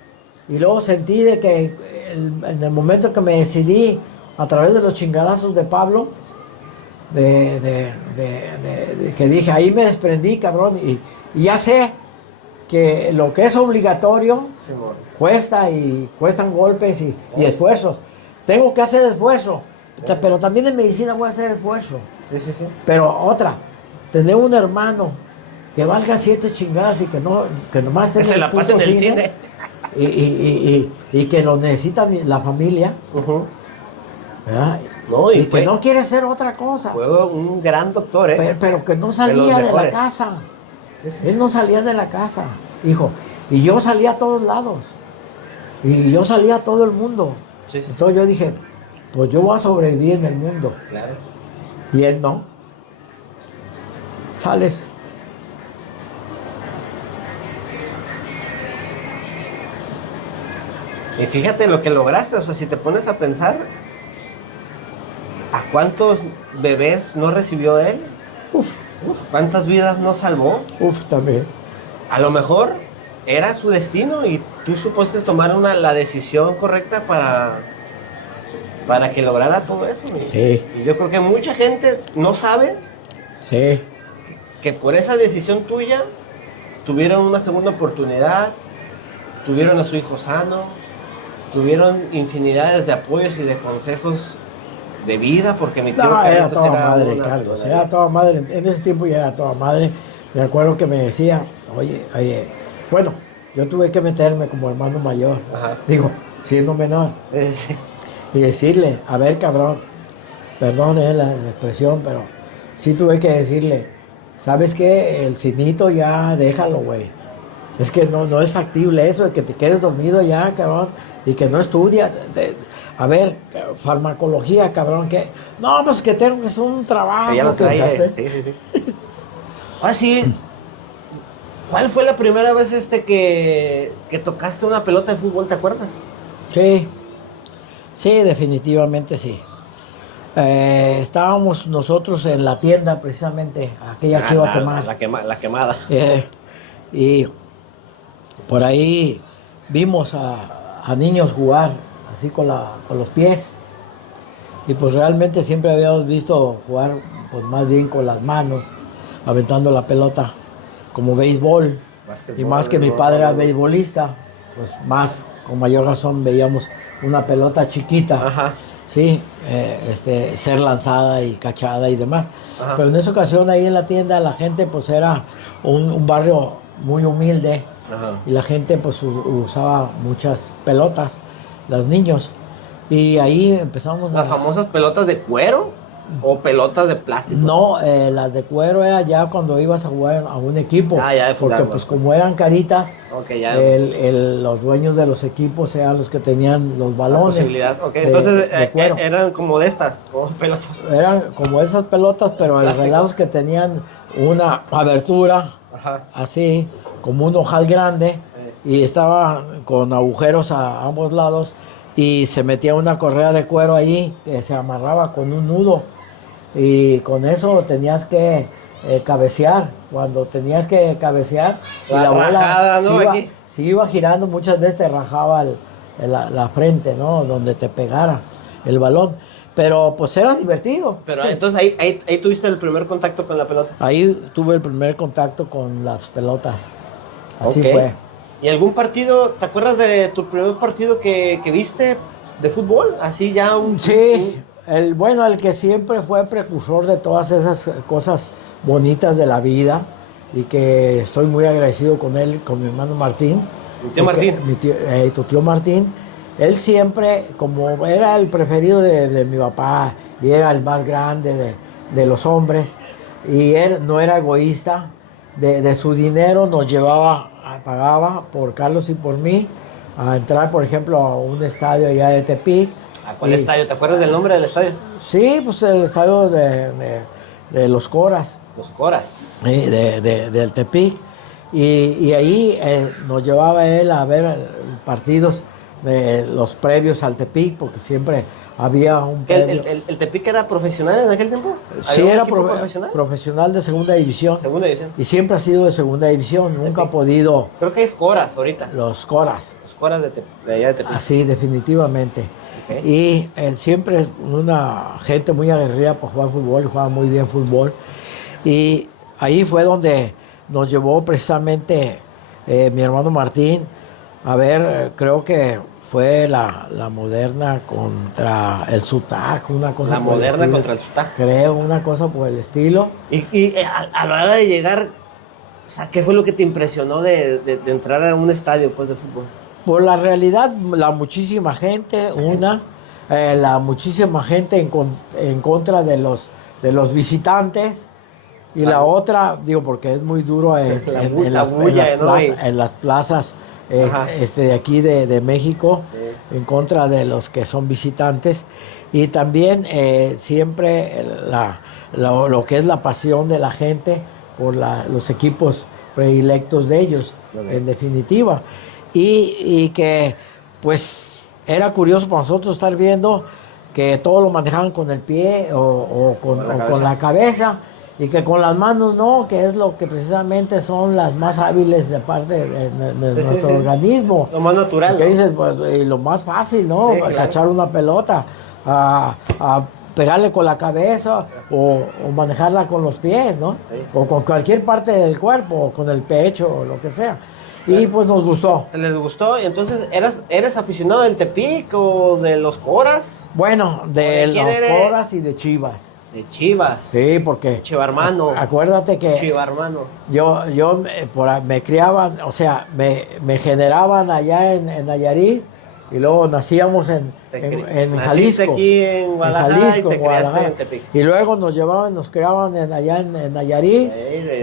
Y luego sentí de que en el momento que me decidí, a través de los chingadazos de Pablo, de que dije, ahí me desprendí, cabrón, y ya sé que lo que es obligatorio Simón. cuesta y cuestan golpes y esfuerzos. Tengo que hacer esfuerzo, pero también en medicina voy a hacer esfuerzo. Sí, sí, sí. Pero otra, tener un hermano que valga 7 chingadas y que nomás Que tenga se la pase en el cine. y que lo necesita la familia, Ujú. ¿verdad? No, y y fue- que no quiere hacer otra cosa, Fue un gran doctor, ¿eh? pero que no los salía de la mejores. casa. Sí, sí, Él no salía de la casa, hijo. Y yo salía a todos lados. Y yo salía a todo el mundo. Sí, sí, sí. Entonces yo dije, pues yo voy a sobrevivir en el mundo. Claro. Y él no. Sales. Y fíjate lo que lograste, o sea, si te pones a pensar, ¿a cuántos bebés no recibió él? Uf, ¿Cuántas vidas no salvó? también. A lo mejor era su destino y tú supiste tomar la decisión correcta para que lograra todo eso. Sí. Y yo creo que mucha gente no sabe Sí. que por esa decisión tuya tuvieron una segunda oportunidad, tuvieron a su hijo sano, tuvieron infinidades de apoyos y de consejos de vida, porque mi tío No, era Carlitos toda madre, una Carlos. persona. Era toda madre. En ese tiempo ya era toda madre. Me acuerdo que me decía, oye, bueno, yo tuve que meterme como hermano mayor. Ajá. Digo, siendo menor. Sí, sí. Y decirle, a ver, cabrón, perdón la expresión, pero sí tuve que decirle, ¿sabes qué? El cinito ya déjalo, güey. Es que no es factible eso de que te quedes dormido ya, cabrón, y que no estudias. A ver, farmacología, cabrón, que no, pues que tengo que hacer un trabajo. Que ya lo que trae. hacer. Sí, sí, sí. Ahora sí, ¿cuál fue la primera vez que tocaste una pelota de fútbol, te acuerdas? Sí, sí, definitivamente sí. Estábamos nosotros en la tienda precisamente, aquella que iba a quemar. La quemada. Y por ahí vimos a niños jugar así con los pies. Y pues realmente siempre habíamos visto jugar pues más bien con las manos, aventando la pelota como béisbol. Básquetbol, Y más que mi béisbol. padre era beisbolista, pues más, con mayor razón veíamos una pelota chiquita. Ajá. Sí, ser lanzada y cachada y demás. Ajá. Pero en esa ocasión ahí en la tienda la gente pues era un barrio muy humilde. Ajá. Y la gente pues usaba muchas pelotas, los niños. Y ahí empezamos ¿Las famosas pelotas de cuero o pelotas de plástico? No, las de cuero era ya cuando ibas a jugar a un equipo. Ah, ya de porque jugar, pues ¿no? como eran caritas, Ok, ya. los dueños de los equipos eran los que tenían los La balones. posibilidad. Ok, de- entonces de cuero. eran como de estas, como pelotas. Eran como esas pelotas, pero el Plástico. relajo es que tenían una abertura, Ajá. así, como un ojal grande, y estaba con agujeros a ambos lados, y se metía una correa de cuero ahí, que se amarraba con un nudo, y con eso tenías que cabecear. Cuando tenías que cabecear, y La la bola rajada, ¿no? Aquí. si iba girando, muchas veces te rajaba la frente, ¿no? Donde te pegara el balón. Pero pues era divertido. Pero entonces ahí tuviste el primer contacto con la pelota. Ahí tuve el primer contacto con las pelotas. Así Ok. fue. ¿Y algún partido, te acuerdas de tu primer partido que viste de fútbol? Así ya Sí, el que siempre fue precursor de todas esas cosas bonitas de la vida y que estoy muy agradecido con él, con mi hermano Martín. Mi tío Martín. Tu tío Martín. Él siempre, como era el preferido de mi papá y era el más grande de los hombres, y él no era egoísta, de su dinero nos llevaba, pagaba por Carlos y por mí a entrar, por ejemplo, a un estadio allá de Tepic. ¿A cuál estadio? ¿Te acuerdas del nombre del estadio? Sí, pues el estadio de los Coras. Los Coras. Del Tepic. Y ahí nos llevaba él a ver partidos de los previos al Tepic, porque siempre había un previo. ¿El Tepic era profesional en aquel tiempo? Sí, era profesional. Profesional de segunda división. Segunda división. Y siempre ha sido de segunda división, nunca ha podido. Creo que es Coras ahorita. Los Coras. Los Coras de allá de Tepic. Así, definitivamente. Okay. Y siempre una gente muy aguerrida para jugar fútbol, jugaba muy bien fútbol. Y ahí fue donde nos llevó precisamente mi hermano Martín a ver, creo que fue la Moderna contra el Sutag, una cosa La Moderna contra el Sutag. Creo, una cosa por el estilo. Y a la hora de llegar, o sea, ¿qué fue lo que te impresionó de entrar a un estadio pues, de fútbol? Por la realidad, la muchísima gente, la muchísima gente en contra de los visitantes. Y la otra, digo, porque es muy duro en las plazas de aquí de México, sí, en contra de los que son visitantes. Y también siempre lo que es la pasión de la gente por los equipos predilectos de ellos, okay, en definitiva. Y que, pues, era curioso para nosotros estar viendo que todo lo manejaban con el pie o con la cabeza. Y que con las manos no, que es lo que precisamente son las más hábiles de parte de nuestro organismo. Lo más natural. Que dices, pues, y lo más fácil, ¿no? Sí, cachar una pelota, a pegarle con la cabeza o manejarla con los pies, ¿no? Sí. O con cualquier parte del cuerpo, o con el pecho, o lo que sea. Y pues nos gustó. ¿Les gustó? Y entonces, ¿eres aficionado del Tepic o de los Coras? Bueno, de los Coras y de Chivas. De Chivas. Sí, porque Chivarmano. Acuérdate que Chivarmano. Yo me criaban, o sea, me generaban allá en Nayarit y luego nacíamos en Jalisco. Aquí en Guadalajara, en Jalisco, y Guadalajara. En Tepic. Y luego nos criaban allá en Nayarit,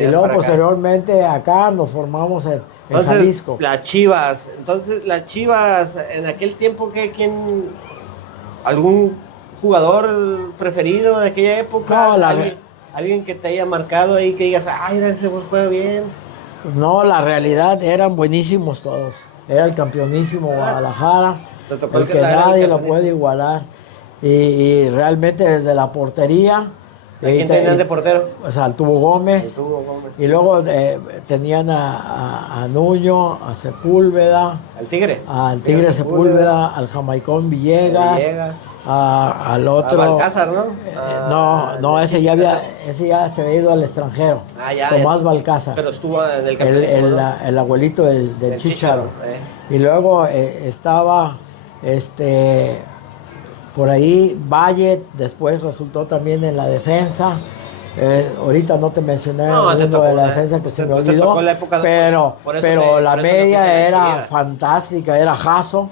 y luego posteriormente acá nos formamos en Jalisco. Las Chivas. Entonces, las Chivas, en aquel tiempo, ¿algún jugador preferido de aquella época? No, ¿Alguien que te haya marcado ahí, que digas, ay, ese juega bien? No, la realidad, eran buenísimos todos. Era el campeonísimo Guadalajara, el que nadie lo puede igualar. Y realmente desde la portería. ¿Quién tenían de portero? O sea, al Tubo Gómez. Y luego tenían a Nuño, a Sepúlveda. ¿Al Tigre? Al Tigre Sepúlveda, al Jamaicón Villegas. Al otro. A Balcázar, ¿no? No, ese ya se había ido al extranjero. Tomás Balcázar. Pero estuvo en el campeonato. El abuelito del Chícharo. Y luego estaba por ahí Valle, después resultó también en la defensa. Ahorita no te mencioné uno de la defensa que se me olvidó, pero la media era fantástica, era Jasso,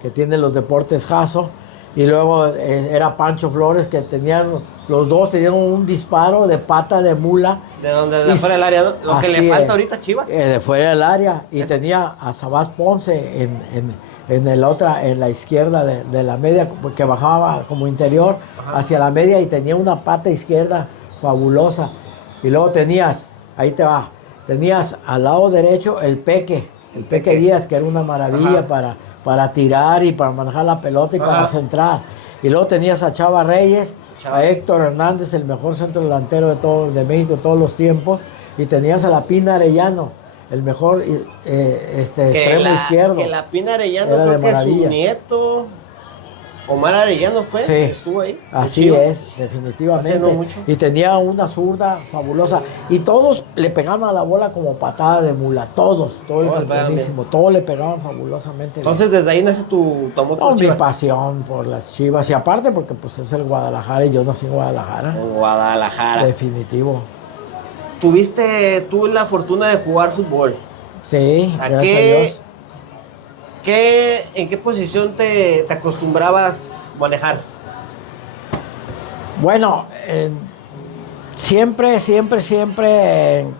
que tiene los deportes Jasso, y luego era Pancho Flores, que los dos tenían un disparo de pata de mula. ¿De dónde? ¿De fuera del área? ¿No? Lo que le falta ahorita a Chivas. De fuera del área, y tenía a Sabás Ponce en la izquierda de la media, que bajaba como interior hacia la media y tenía una pata izquierda fabulosa. Y luego tenías al lado derecho el Peque Díaz, que era una maravilla para tirar y para manejar la pelota y para centrar. Y luego tenías a Chava Reyes, a Héctor Hernández, el mejor centro delantero de México de todos los tiempos, y tenías a la Pina Arellano, el mejor extremo izquierdo. Que la Pina Arellano, creo que su nieto Omar Arellano estuvo ahí. Así es, definitivamente. No mucho. Y tenía una zurda fabulosa. Y todos le pegaban a la bola como patada de mula. Todo el campeonísimo. Todos le pegaban fabulosamente. Entonces, desde ahí nace tu amor por Chivas. Mi pasión por las Chivas. Y aparte, porque pues es el Guadalajara y yo nací en Guadalajara. En Guadalajara. Definitivo. ¿Tuviste la fortuna de jugar fútbol? Sí, gracias a Dios. ¿En qué posición te acostumbrabas a manejar? Bueno, siempre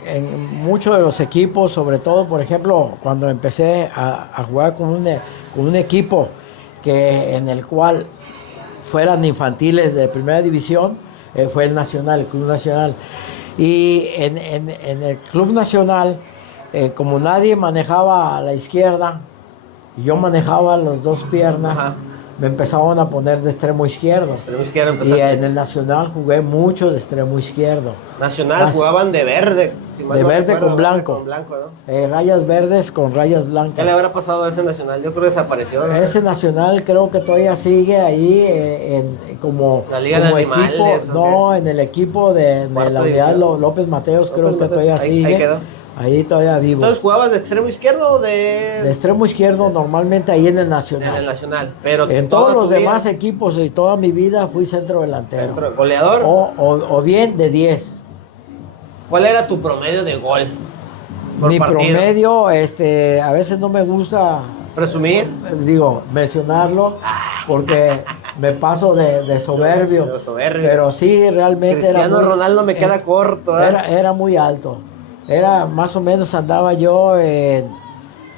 en muchos de los equipos, sobre todo, por ejemplo, cuando empecé a jugar con con un equipo en el cual fueran infantiles de primera división, fue el Nacional, el Club Nacional. Y en el Club Nacional, como nadie manejaba a la izquierda, y yo manejaba las dos piernas, Ajá. me empezaban a poner de extremo izquierdo. Extremo izquierdo Y empezaste. en el Nacional jugué mucho de extremo izquierdo. Nacional jugaban de verde. Si mal De no verde recuerdo, con blanco. Con blanco, ¿no? Rayas verdes con rayas ¿Qué blancas. le habrá pasado a ese Nacional? Yo creo que desapareció, ¿no? Ese Nacional creo que todavía sigue ahí como, La Liga como de equipo, Animales, ¿o no, en el equipo de Cuarta la unidad división. López Mateos, creo López que Mateos, todavía ahí sigue. quedó. Ahí todavía vivo. Entonces jugabas de extremo izquierdo o De de extremo izquierdo normalmente ahí en el en Nacional. el Nacional. Pero En toda todos los tu vida, demás equipos y toda mi vida fui centro delantero. centro, goleador. O bien de 10. ¿Cuál era tu promedio de gol? Por Mi partido? promedio, a veces no me gusta, Presumir. mencionarlo, porque me paso de soberbio. De soberbio. Pero sí, realmente Cristiano Ronaldo me queda corto, ¿eh? era muy alto. Era más o menos, andaba yo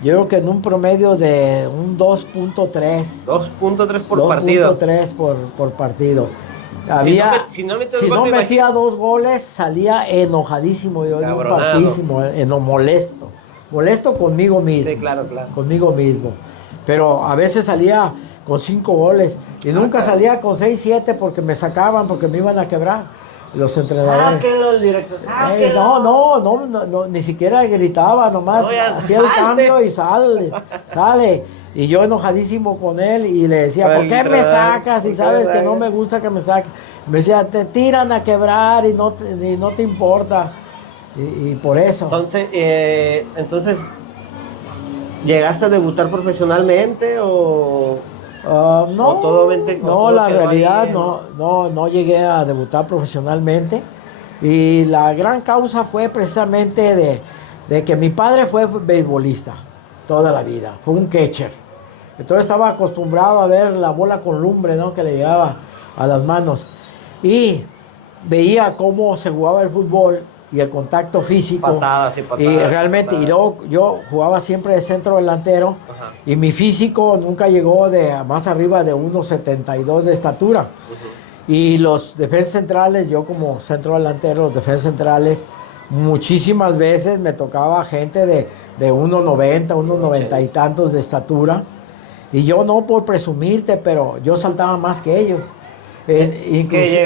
creo que en un promedio de un 2.3. 2.3 por partido. 2.3 por partido. Si no metes si gol, no me metía 2 goles, salía enojadísimo yo, Cabronado. partísimo, molesto. Molesto conmigo mismo. Sí, claro. Conmigo mismo. Pero a veces salía con 5 goles y nunca salía con 6, 7 porque me sacaban, porque me iban a quebrar los entrenadores. Sáquenlo el director. Sáquenlo. No, ni siquiera gritaba, nomás No, ya, hacía el salte. cambio y sale. Y yo enojadísimo con él y le decía, Con ¿por el qué me entrenador, sacas? ¿por Y qué sabes me que no sacas? me gusta que me saques. Me decía, te tiran a quebrar y no te importa. Y por eso. Entonces, ¿llegaste a debutar profesionalmente o No, o todo la quedó ahí realidad en- no llegué a debutar profesionalmente y la gran causa fue precisamente de que mi padre fue beisbolista toda la vida, fue un catcher. Entonces estaba acostumbrado a ver la bola con lumbre, ¿no? Que le llegaba a las manos y veía cómo se jugaba el fútbol y el contacto físico. Patadas y patadas, Y realmente, patadas. y luego yo jugaba siempre de centro delantero. Ajá. Y mi físico nunca llegó de más arriba de 1.72 de estatura. Y los defensas centrales, yo como centro delantero, los defensas centrales, muchísimas veces me tocaba gente de 1.90, 1.90 y tantos de estatura. Y yo no por presumirte, pero yo saltaba más que ellos.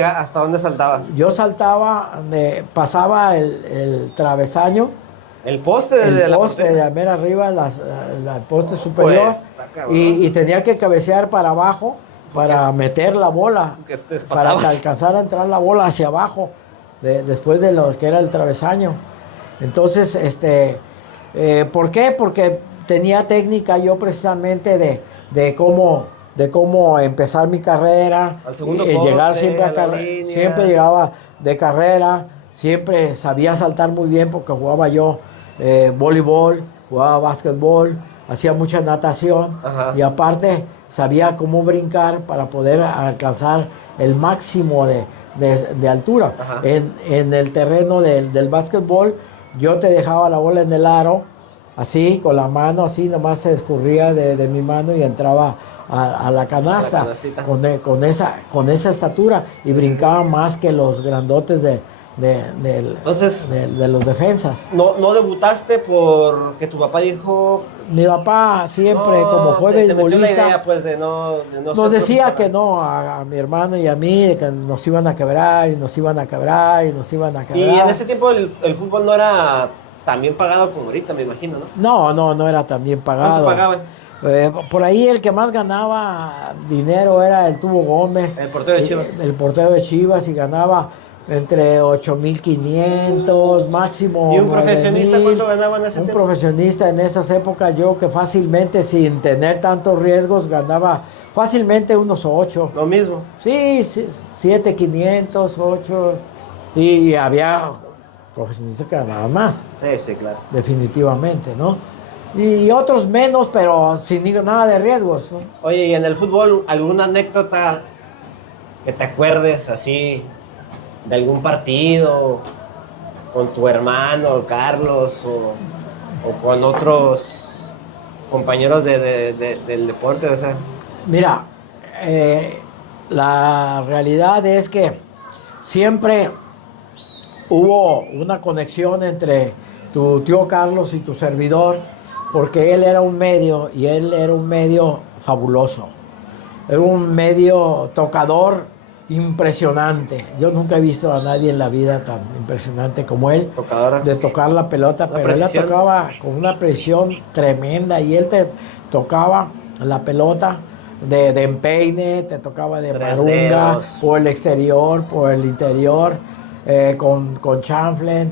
¿Hasta dónde saltabas? Yo saltaba, pasaba el travesaño, El poste desde el la poste portería. de mera arriba, el poste superior, Pues, está cabrón. y tenía que cabecear para abajo para meter la bola, Que te para pasabas. que alcanzara a entrar la bola hacia abajo, después de lo que era el travesaño. Entonces, ¿por qué? Porque tenía técnica yo precisamente de cómo empezar mi carrera, Al segundo llegar poste, siempre a la línea. siempre llegaba de carrera, siempre sabía saltar muy bien porque jugaba yo voleibol, jugaba básquetbol, hacía mucha natación. Ajá. Y aparte sabía cómo brincar para poder alcanzar el máximo de altura. Ajá. En el terreno del básquetbol yo te dejaba la bola en el aro, así, con la mano, así, nomás se escurría de mi mano y entraba a la canasta, A la canastita. con esa estatura, y brincaba más que los grandotes Entonces, de los defensas. no debutaste porque tu papá dijo. Mi papá siempre, como fue te metió la beisbolista, idea, pues, de no nos ser decía profesional. que no a mi hermano y a mí, de que nos iban a quebrar y nos iban a quebrar y nos iban a quebrar. Y en ese tiempo el fútbol no era tan bien pagado como ahorita, me imagino, ¿no? No era tan bien ¿Cuánto pagado. pagaban? Por ahí el que más ganaba dinero era el Tubo Gómez. El portero de Chivas. El portero de Chivas, y ganaba entre 8.500, máximo ¿Y un profesionista 9,000. cuánto ganaba en ese Un tiempo? profesionista en esas épocas, yo que fácilmente, sin tener tantos riesgos, ganaba fácilmente unos 8. Lo mismo. Sí, 7.500, 8. Y había profesionistas que ganaban más, Sí, claro. definitivamente, ¿no? Y otros menos, pero sin nada de riesgos, ¿no? Oye, ¿y en el fútbol alguna anécdota que te acuerdes así de algún partido con tu hermano Carlos o con compañeros del deporte, o sea. Mira, la realidad es que siempre hubo una conexión entre tu tío Carlos y tu servidor, porque él era un medio y él era un medio fabuloso. Era un medio tocador impresionante. Yo nunca he visto a nadie en la vida tan impresionante como él, Tocadora. de tocar la pelota, pero él la tocaba con una precisión tremenda y él te tocaba la pelota de empeine, te tocaba de marunga, por el exterior, por el interior, con chanfle,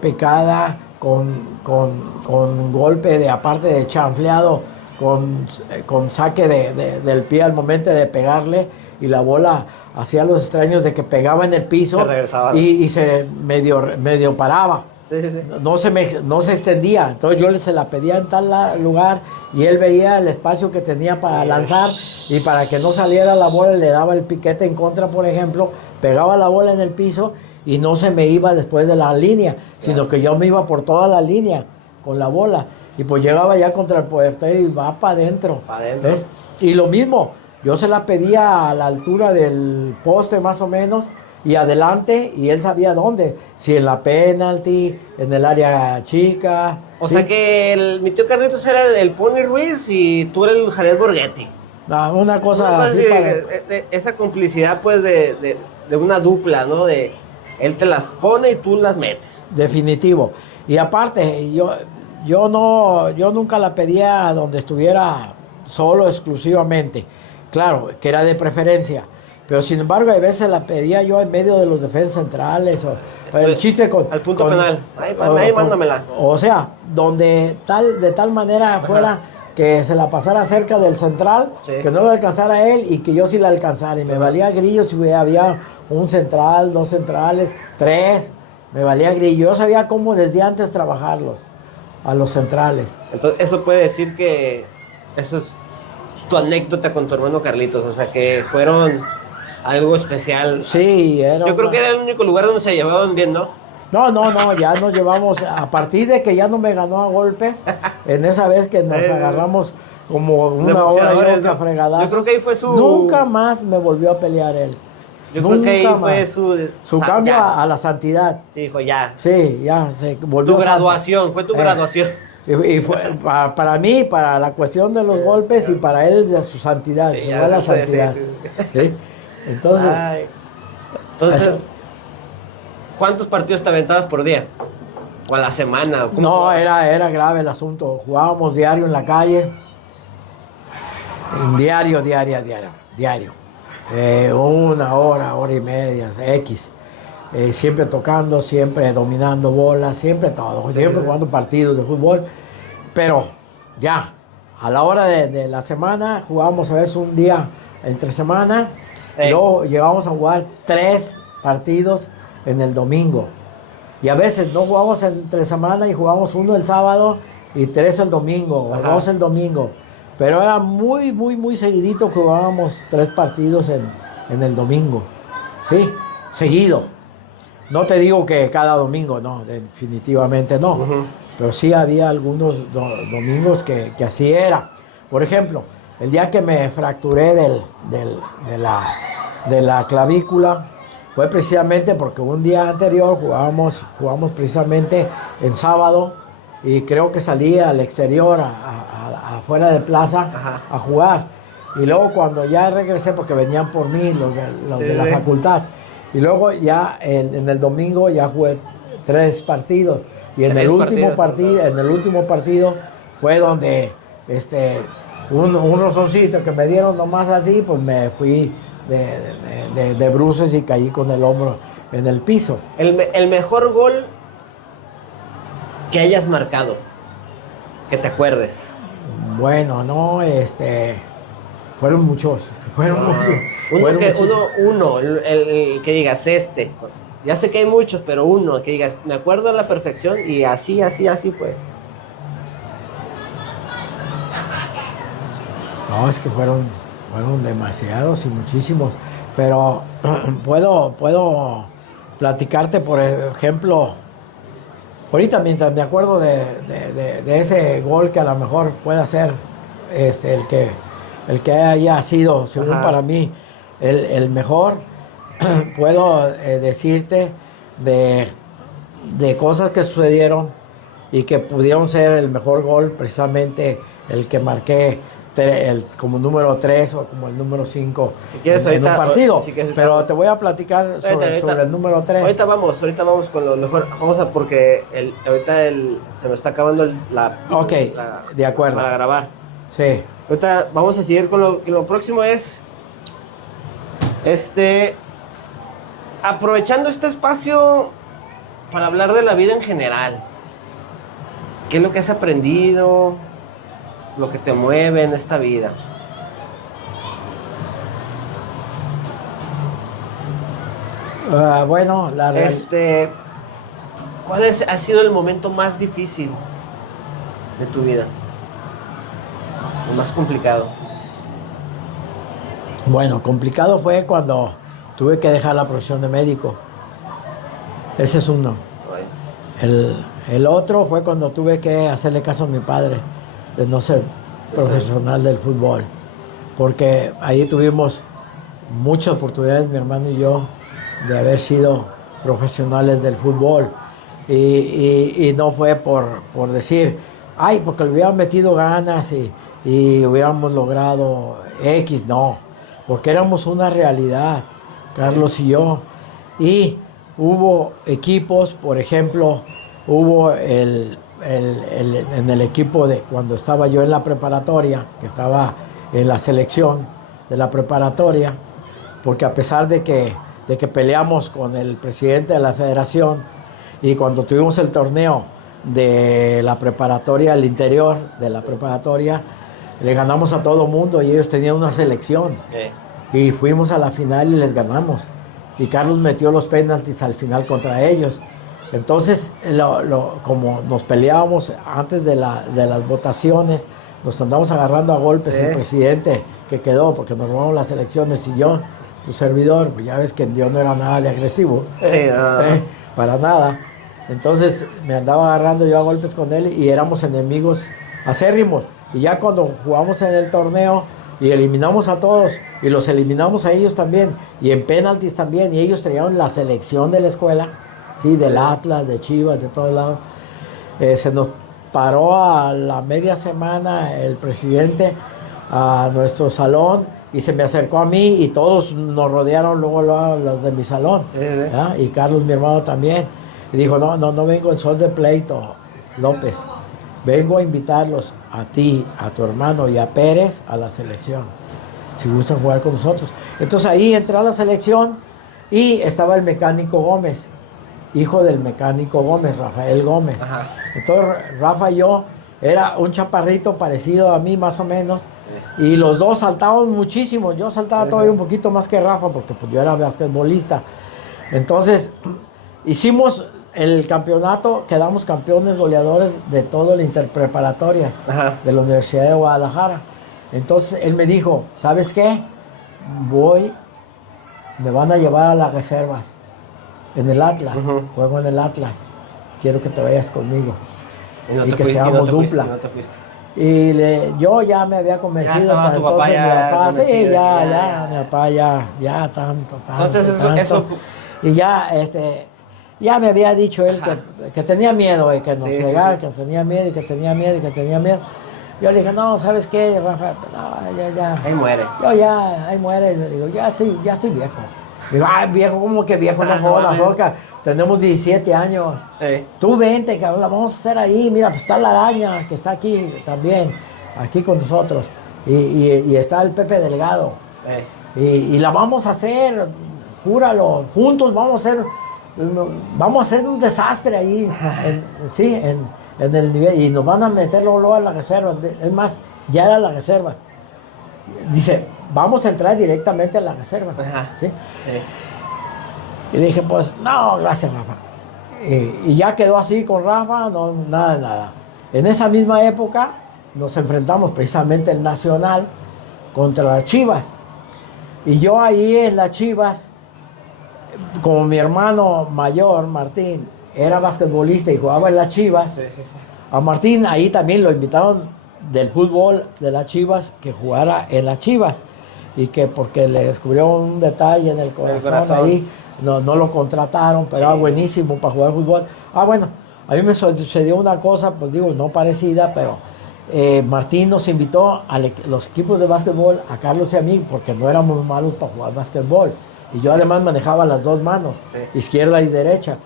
picada, con golpe de aparte de chanfleado, con saque del pie al momento de pegarle, y la bola hacía los extraños de que pegaba en el piso y se medio paraba. Sí, sí, sí. No se extendía. Entonces yo se la pedía en tal lugar y él veía el espacio que tenía para lanzar, y para que no saliera la bola le daba el piquete en contra, por ejemplo, pegaba la bola en el piso y no se me iba después de la línea, sino que yo me iba por toda la línea con la bola, y pues llegaba ya contra el portero y va para adentro. ¿Ves? Y lo mismo, yo se la pedía a la altura del poste más o menos y adelante, y él sabía dónde, si en la penalti, en el área chica. O sea que mi tío Carlitos era el Pony Ruiz y tú eres el Jared Borghetti. No, una cosa así esa complicidad pues de una dupla, ¿no? De él te las pone y tú las metes. Definitivo. Y aparte, yo nunca la pedía donde estuviera solo exclusivamente. Claro, que era de preferencia. Pero sin embargo, a veces la pedía yo en medio de los defensas centrales. El chiste al punto penal. Ahí mándamela. O sea, donde de tal manera fuera que se la pasara cerca del central, sí, que no lo alcanzara él y que yo sí la alcanzara. Y me valía grillo si había un central, 2 centrales, 3. Me valía grillo. Yo sabía cómo desde antes trabajarlos a los centrales. Entonces, eso puede decir que eso es tu anécdota con tu hermano Carlitos. O sea, que fueron algo especial. Sí, yo creo que era el único lugar donde se llevaban bien, ¿no? No, ya nos llevamos, a partir de que ya no me ganó a golpes, en esa vez que nos agarramos como una hora y otra fregadas. Yo creo que ahí fue su... Nunca más me volvió a pelear él. Yo creo que ahí fue su cambio a la santidad. Sí, dijo ya. Sí, ya se volvió. Tu graduación, fue tu graduación. Y fue para mí, para la cuestión de los golpes, y para él de su santidad, sí, se fue a la santidad. Sí. Entonces, ¿cuántos partidos te aventabas por día? ¿O a la semana? No, era grave el asunto. Jugábamos diario en la calle. Diario. 1 hora y media, X. Siempre tocando, siempre dominando bolas, siempre todo. Siempre jugando partidos de fútbol. Pero ya, a la hora de la semana, jugábamos a veces un día entre semana. Y luego llegábamos a jugar 3 partidos en el domingo. Y a veces no jugamos entre semana y jugamos 1 el sábado y 3 el domingo, o 2 el domingo. Pero era muy seguidito que jugábamos 3 partidos en el domingo. Sí, seguido. No te digo que cada domingo, no, definitivamente no. Pero sí había algunos domingos que así era. Por ejemplo, el día que me fracturé de la clavícula fue precisamente porque un día anterior jugamos precisamente en sábado, y creo que salí al exterior, afuera de plaza, a jugar. Y luego cuando ya regresé, porque venían por mí los de la facultad, y luego ya en el domingo ya jugué 3 partidos. Y en el último partido fue donde un rozoncito que me dieron nomás así, pues me fui de bruces y caí con el hombro en el piso. El mejor gol que hayas marcado, que te acuerdes. Bueno, no, fueron muchos. Uno, el que digas ya sé que hay muchos, pero uno que digas, me acuerdo a la perfección y así fue. No, es que fueron demasiados y muchísimos, pero puedo platicarte, por ejemplo, Ahorita mientras me acuerdo de ese gol que a lo mejor pueda ser el que haya sido, según Ajá. para mí, el mejor, puedo decirte de, de cosas que sucedieron y que pudieron ser el mejor gol, precisamente el que marqué como número 3 o como el número 5 Si quieres en un ahorita, partido. si quieres, Pero vamos. te voy a platicar sobre el número 3. Ahorita vamos con lo mejor. Vamos a, porque se me está acabando Ok, de acuerdo. para grabar. Sí. Ahorita vamos a seguir con lo próximo es, aprovechando este espacio para hablar de la vida en general. ¿Qué es lo que has aprendido? Lo que te mueve en esta vida. Bueno, ¿Cuál ha sido el momento más difícil de tu vida? El más complicado. Bueno, complicado fue cuando tuve que dejar la profesión de médico. Ese es uno. El otro fue cuando tuve que hacerle caso a mi padre de no ser profesional del fútbol. Porque ahí tuvimos muchas oportunidades, mi hermano y yo, de haber sido profesionales del fútbol. Y no fue por decir, ay, porque le hubieran metido ganas y hubiéramos logrado X, no. Porque éramos una realidad, Carlos y yo. Y hubo equipos, por ejemplo, hubo en el equipo de cuando estaba yo en la preparatoria, que estaba en la selección de la preparatoria, porque a pesar de que peleamos con el presidente de la federación y cuando tuvimos el torneo de la preparatoria, al interior de la preparatoria, le ganamos a todo mundo y ellos tenían una selección. Y fuimos a la final y les ganamos. Y Carlos metió los penaltis al final contra ellos. Entonces, como nos peleábamos antes de las votaciones, nos andamos agarrando a golpes. Sí. El presidente que quedó, porque nos robamos las elecciones, y yo, tu servidor, pues ya ves que yo no era nada de agresivo. Sí, para nada. Entonces me andaba agarrando yo a golpes con él y éramos enemigos acérrimos. Y ya cuando jugamos en el torneo y eliminamos a todos y los eliminamos a ellos también y en penaltis también, y ellos traían la selección de la escuela, sí, del Atlas, de Chivas, de todos lados. Se nos paró a la media semana el presidente a nuestro salón y se me acercó a mí y todos nos rodearon luego los de mi salón. Sí, sí. Y Carlos, mi hermano, también. Y dijo, no vengo en sol de pleito, López. Vengo a invitarlos a ti, a tu hermano y a Pérez a la selección, si gustan jugar con nosotros. Entonces ahí entré a la selección y estaba el mecánico Gómez, hijo del mecánico Gómez, Rafael Gómez. Ajá. Entonces Rafa y yo, era un chaparrito parecido a mí más o menos, y los dos saltábamos muchísimo. Yo saltaba todavía un poquito más que Rafa porque pues, yo era basquetbolista. Entonces hicimos el campeonato, quedamos campeones goleadores de todo el interpreparatorias de la Universidad de Guadalajara. Entonces él me dijo, ¿sabes qué? Me van a llevar a las reservas en el Atlas, juego en el Atlas, quiero que te vayas conmigo y que seamos dupla. Y yo ya me había convencido. Ya estaba tu papá mi papá, sí, mi papá ya tanto. Entonces eso y ya me había dicho él que tenía miedo y que nos pegara, que tenía miedo y que tenía miedo. Yo le dije, no, ¿sabes qué, Rafa? No, ya. Ahí muere. Ahí muere. Le digo, ya estoy viejo. Digo, viejo, ¿cómo que viejo? No jodas, Oscar. Tenemos 17 años. Tú vente, cabrón, la vamos a hacer ahí. Mira, pues está la araña, que está aquí también, aquí con nosotros. Y está el Pepe Delgado. Y la vamos a hacer, júralo, juntos vamos a hacer un desastre ahí, en el nivel, y nos van a meter luego a la reserva. Es más, ya era la reserva. Dice, vamos a entrar directamente a la reserva. ¿Sí? Y le dije, pues, no, gracias, Rafa. Y ya quedó así con Rafa, no, nada. En esa misma época nos enfrentamos precisamente el Nacional contra las Chivas. Y yo ahí en las Chivas, como mi hermano mayor, Martín, era basquetbolista y jugaba en las Chivas. Sí, sí, sí. A Martín ahí también lo invitaron del fútbol de las Chivas que jugara en las Chivas. Y que porque le descubrió un detalle en el corazón ahí, no lo contrataron, pero era buenísimo para jugar fútbol. Bueno, a mí me sucedió una cosa, pues digo, no parecida, pero Martín nos invitó a los equipos de básquetbol, a Carlos y a mí, porque no éramos malos para jugar básquetbol. Y yo además manejaba las dos manos, izquierda y derecha.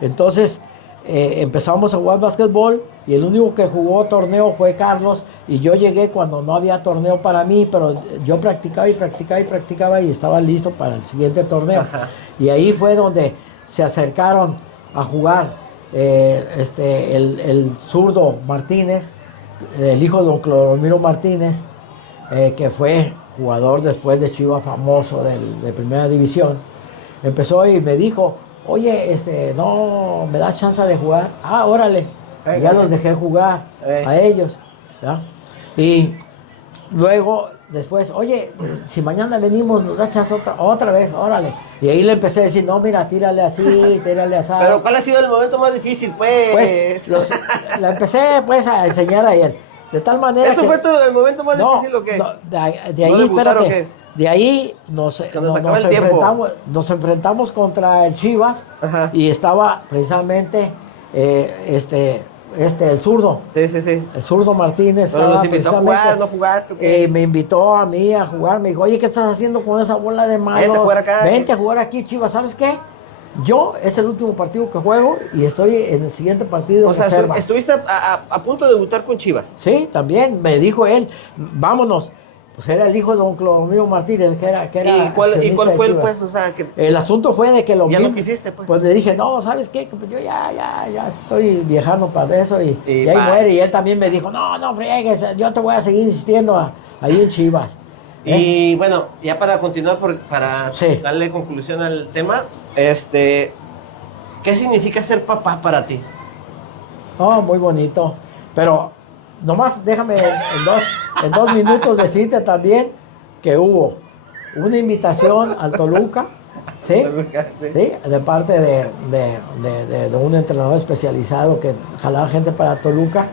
Entonces empezamos a jugar básquetbol y el único que jugó torneo fue Carlos, y yo llegué cuando no había torneo para mí, pero yo practicaba y estaba listo para el siguiente torneo. Ajá. Y ahí fue donde se acercaron a jugar el zurdo Martínez, el hijo de don Cloromiro Martínez, que fue jugador después de Chivas, famoso de primera división. Empezó y me dijo: oye, no me das chance de jugar. Órale. Ya los dejé jugar a ellos, ¿ya? Y luego, después, oye, si mañana venimos, nos das chance otra vez, órale. Y ahí le empecé a decir: no, mira, tírale así, tírale así. Pero ¿cuál ha sido el momento más difícil, pues? Pues, la empecé, pues, a enseñar a él. De tal manera ¿Eso fue todo el momento más difícil o qué? No, de ahí, espérate. De ahí nos enfrentamos contra el Chivas. Ajá. Y estaba precisamente el zurdo. Sí, sí, sí. El zurdo Martínez. Pero los invitó a jugar, ¿no jugaste? ¿Qué? Me invitó a mí a jugar. Me dijo: oye, ¿qué estás haciendo con esa bola de malos? Vente a jugar acá. Vente a jugar aquí, Chivas. ¿Sabes qué? Yo es el último partido que juego y estoy en el siguiente partido. O sea, estuviste a punto de debutar con Chivas. Sí, también. Me dijo él: vámonos. Pues era el hijo de don Cloromiro Martínez, que era ¿Y cuál fue el, pues? O sea, que el asunto fue de que ya no quisiste, pues. Pues le dije: no, ¿sabes qué? Pues yo ya estoy viajando para eso y ahí muere. Y él también me dijo: no friegues, yo te voy a seguir insistiendo ahí en Chivas. Y bueno, ya para continuar, para darle conclusión al tema, ¿qué significa ser papá para ti? Muy bonito. Pero nomás déjame en dos minutos decirte también que hubo una invitación al Toluca, ¿sí? ¿Sí? De parte de un entrenador especializado que jalaba gente para Toluca,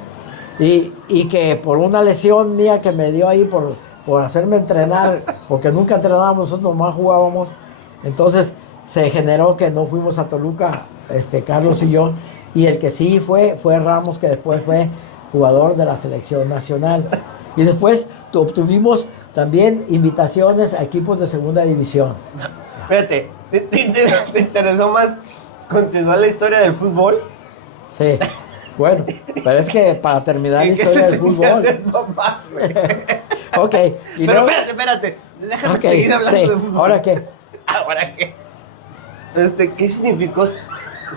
y que por una lesión mía que me dio ahí por hacerme entrenar, porque nunca entrenábamos, nosotros nomás jugábamos, entonces se generó que no fuimos a Toluca, Carlos y yo, y el que sí fue Ramos, que después fue jugador de la selección nacional. Y después obtuvimos también invitaciones a equipos de segunda división. Espérate, ¿te interesó más continuar la historia del fútbol? Sí, bueno, pero es que para terminar la historia del fútbol... Papá, ok. Pero espérate, déjame seguir hablando de fútbol. ¿Ahora qué? ¿Ahora qué? ¿Qué significó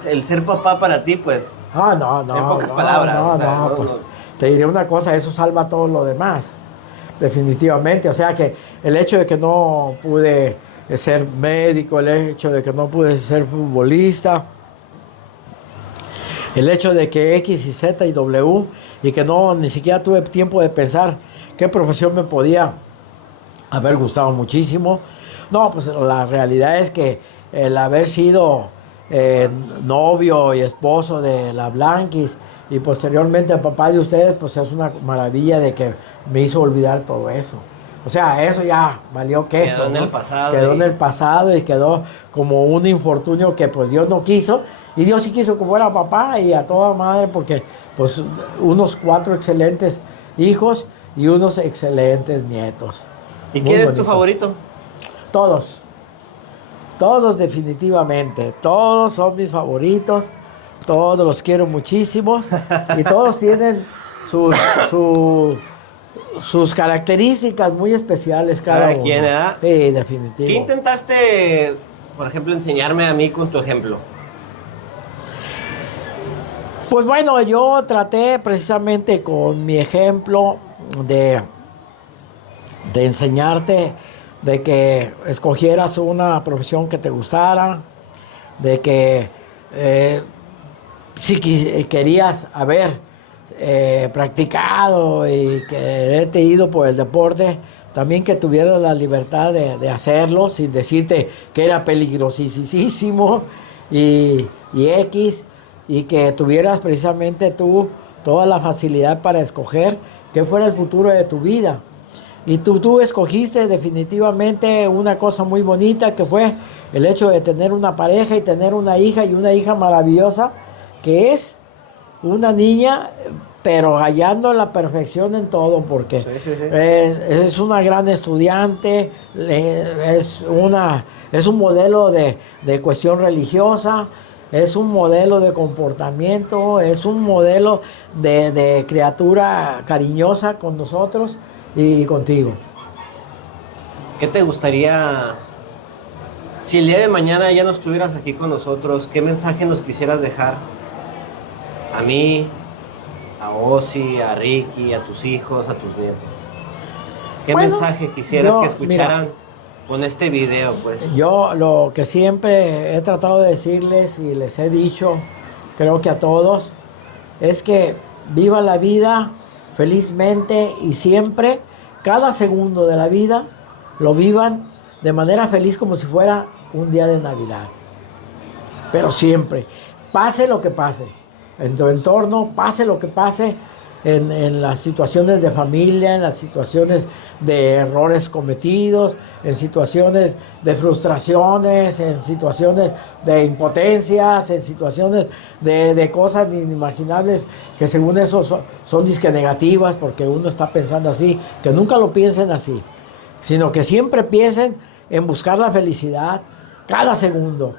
el ser papá para ti, pues? No. En pocas palabras. Pues te diré una cosa: eso salva todo lo demás. Definitivamente. O sea que el hecho de que no pude ser médico, el hecho de que no pude ser futbolista, el hecho de que X y Z y W, y que ni siquiera tuve tiempo de pensar qué profesión me podía haber gustado muchísimo. No, pues la realidad es que el haber sido novio y esposo de la Blanquis y posteriormente papá de ustedes, pues es una maravilla de que me hizo olvidar todo eso. O sea, eso ya valió queso. Quedó en el pasado. Quedó en el pasado y quedó como un infortunio que pues Dios no quiso. Y Dios sí quiso que fuera papá y a toda madre, porque pues unos 4 excelentes hijos y unos excelentes nietos. ¿Y quién es tu favorito? Todos. Todos definitivamente. Todos son mis favoritos. Todos los quiero muchísimos. Y todos tienen sus características muy especiales cada uno. ¿Quién era? Sí, definitivo. ¿Qué intentaste, por ejemplo, enseñarme a mí con tu ejemplo? Pues bueno, yo traté precisamente con mi ejemplo de enseñarte, de que escogieras una profesión que te gustara, de que si querías haber practicado y quererte ido por el deporte, también que tuvieras la libertad de hacerlo sin decirte que era peligrosísimo y X, y que tuvieras precisamente tú toda la facilidad para escoger qué fuera el futuro de tu vida. Y tú escogiste definitivamente una cosa muy bonita, que fue el hecho de tener una pareja y tener una hija, y una hija maravillosa, que es una niña, pero hallando la perfección en todo, porque es una gran estudiante, es un modelo de cuestión religiosa, es un modelo de comportamiento, es un modelo de criatura cariñosa con nosotros y contigo. ¿Qué te gustaría, si el día de mañana ya no estuvieras aquí con nosotros, qué mensaje nos quisieras dejar? A mí, a Ozzy, a Ricky, a tus hijos, a tus nietos. ¿Qué mensaje quisieras que escucharan con este video, pues? Yo lo que siempre he tratado de decirles y les he dicho, creo que a todos, es que viva la vida felizmente y siempre, cada segundo de la vida, lo vivan de manera feliz como si fuera un día de Navidad. Pero siempre, pase lo que pase, en tu entorno, pase lo que pase, en las situaciones de familia, en las situaciones de errores cometidos, en situaciones de frustraciones, en situaciones de impotencias, en situaciones de cosas inimaginables que según eso son disque negativas, porque uno está pensando así, que nunca lo piensen así, sino que siempre piensen en buscar la felicidad cada segundo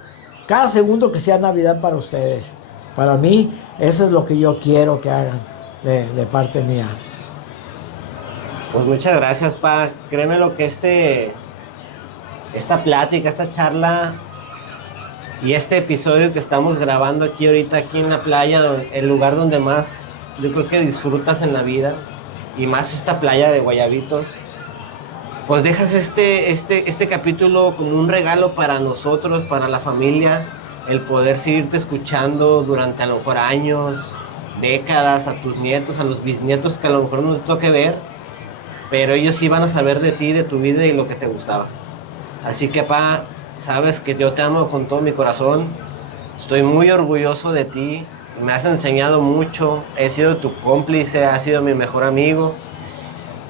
que sea Navidad para ustedes. Para mí, eso es lo que yo quiero que hagan. De parte mía. Pues muchas gracias, pa. Créeme lo que esta plática, esta charla y este episodio que estamos grabando aquí ahorita, aquí en la playa, el lugar donde más yo creo que disfrutas en la vida, y más esta playa de Guayabitos, pues dejas este capítulo como un regalo para nosotros, para la familia, el poder seguirte escuchando durante a lo mejor años, décadas, a tus nietos, a los bisnietos que a lo mejor no te toque ver, pero ellos sí van a saber de ti, de tu vida y lo que te gustaba. Así que, pa, sabes que yo te amo con todo mi corazón, estoy muy orgulloso de ti, me has enseñado mucho, he sido tu cómplice, has sido mi mejor amigo,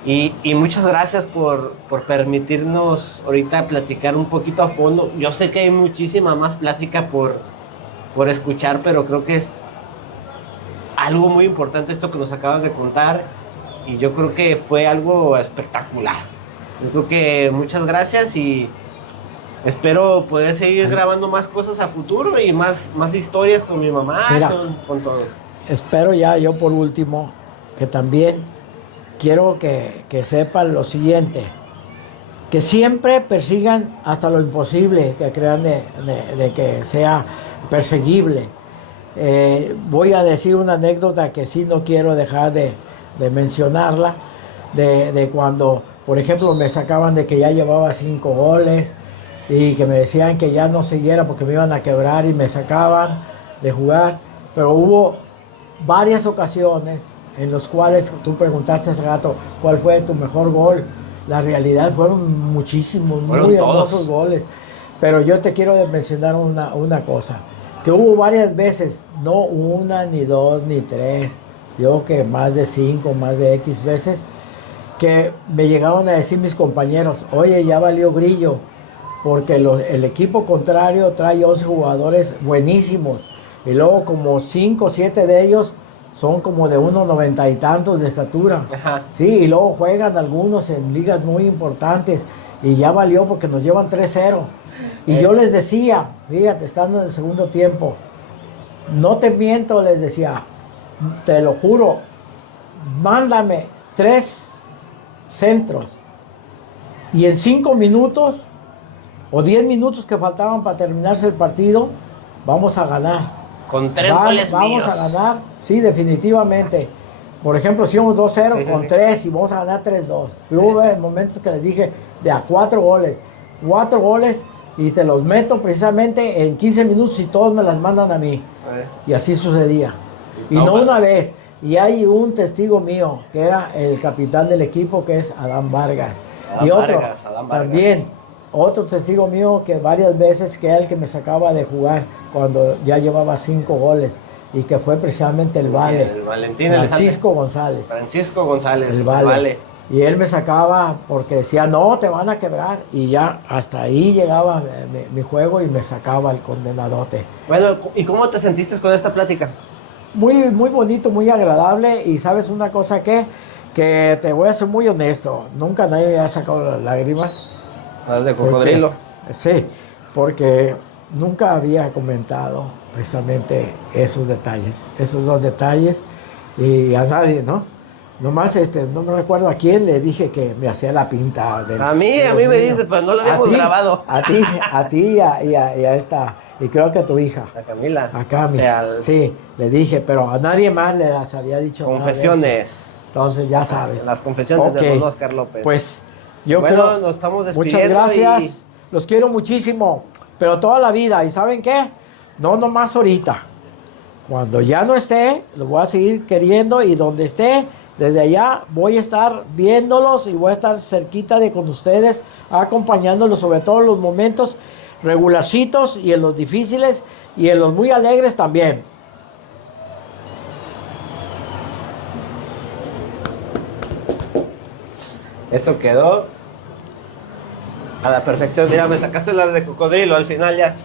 y muchas gracias por permitirnos ahorita platicar un poquito a fondo. Yo sé que hay muchísima más plática por escuchar, pero creo que es algo muy importante esto que nos acabas de contar, y yo creo que fue algo espectacular. Yo creo que muchas gracias, y espero poder seguir grabando más cosas a futuro y más historias con mi mamá. Mira, con todos. Espero ya yo por último que también quiero que sepan lo siguiente, que siempre persigan hasta lo imposible, que crean de que sea perseguible. Voy a decir una anécdota que sí no quiero dejar de mencionarla, de cuando, por ejemplo, me sacaban de que ya llevaba 5 goles y que me decían que ya no siguiera porque me iban a quebrar y me sacaban de jugar. Pero hubo varias ocasiones en las cuales tú preguntaste hace rato cuál fue tu mejor gol. La realidad fueron muchísimos, muy hermosos goles. Pero yo te quiero mencionar una cosa, que hubo varias veces, no una, ni dos, ni tres, yo que más de 5, más de X veces, que me llegaban a decir mis compañeros, oye, ya valió Grillo, porque el equipo contrario trae 11 jugadores buenísimos, y luego como 5 o 7 de ellos son como de 1,90 y tantos de estatura. Ajá. Sí, y luego juegan algunos en ligas muy importantes, y ya valió porque nos llevan 3-0. Y yo les decía, fíjate, estando en el segundo tiempo, no te miento, les decía, te lo juro, mándame 3 centros y en 5 minutos o 10 minutos que faltaban para terminarse el partido, vamos a ganar. Con 3 goles vamos míos. a ganar, sí, definitivamente. Por ejemplo, si íbamos 2-0 con 3 y vamos a ganar 3-2. Hubo momentos que les dije, de a 4 goles, y te los meto precisamente en 15 minutos y todos me las mandan a mí. Y así sucedía. Y no una vez. Y hay un testigo mío, que era el capitán del equipo, que es Adán Vargas. Y otro, también, otro testigo mío que varias veces, que era el que me sacaba de jugar cuando ya llevaba 5 goles. y que fue precisamente el Vale. El Valentín Francisco González. Francisco González. El Vale. Y él me sacaba porque decía, no, te van a quebrar. Y ya hasta ahí llegaba mi juego y me sacaba el condenadote. Bueno, ¿y cómo te sentiste con esta plática? Muy, muy bonito, muy agradable. Y sabes una cosa que te voy a ser muy honesto. Nunca nadie me ha sacado las lágrimas. Las de cocodrilo. Sí, porque nunca había comentado precisamente esos dos detalles. Y a nadie, ¿no? Nomás, no me recuerdo a quién le dije que me hacía la pinta. A mí me dice, pero no lo habíamos grabado. A ti y a esta, y creo que a tu hija. A Camila. A Cami. Sí, le dije, pero a nadie más le había dicho confesiones. Nada de eso. Entonces ya sabes. Las confesiones de don Oscar López. Pues yo creo. Nos estamos despidiendo. Muchas gracias. Los quiero muchísimo, pero toda la vida. ¿Y saben qué? No nomás ahorita. Cuando ya no esté, lo voy a seguir queriendo y donde esté, desde allá voy a estar viéndolos y voy a estar cerquita de con ustedes, acompañándolos sobre todo en los momentos regularcitos y en los difíciles y en los muy alegres también. Eso quedó a la perfección. Mira, me sacaste las de cocodrilo al final ya.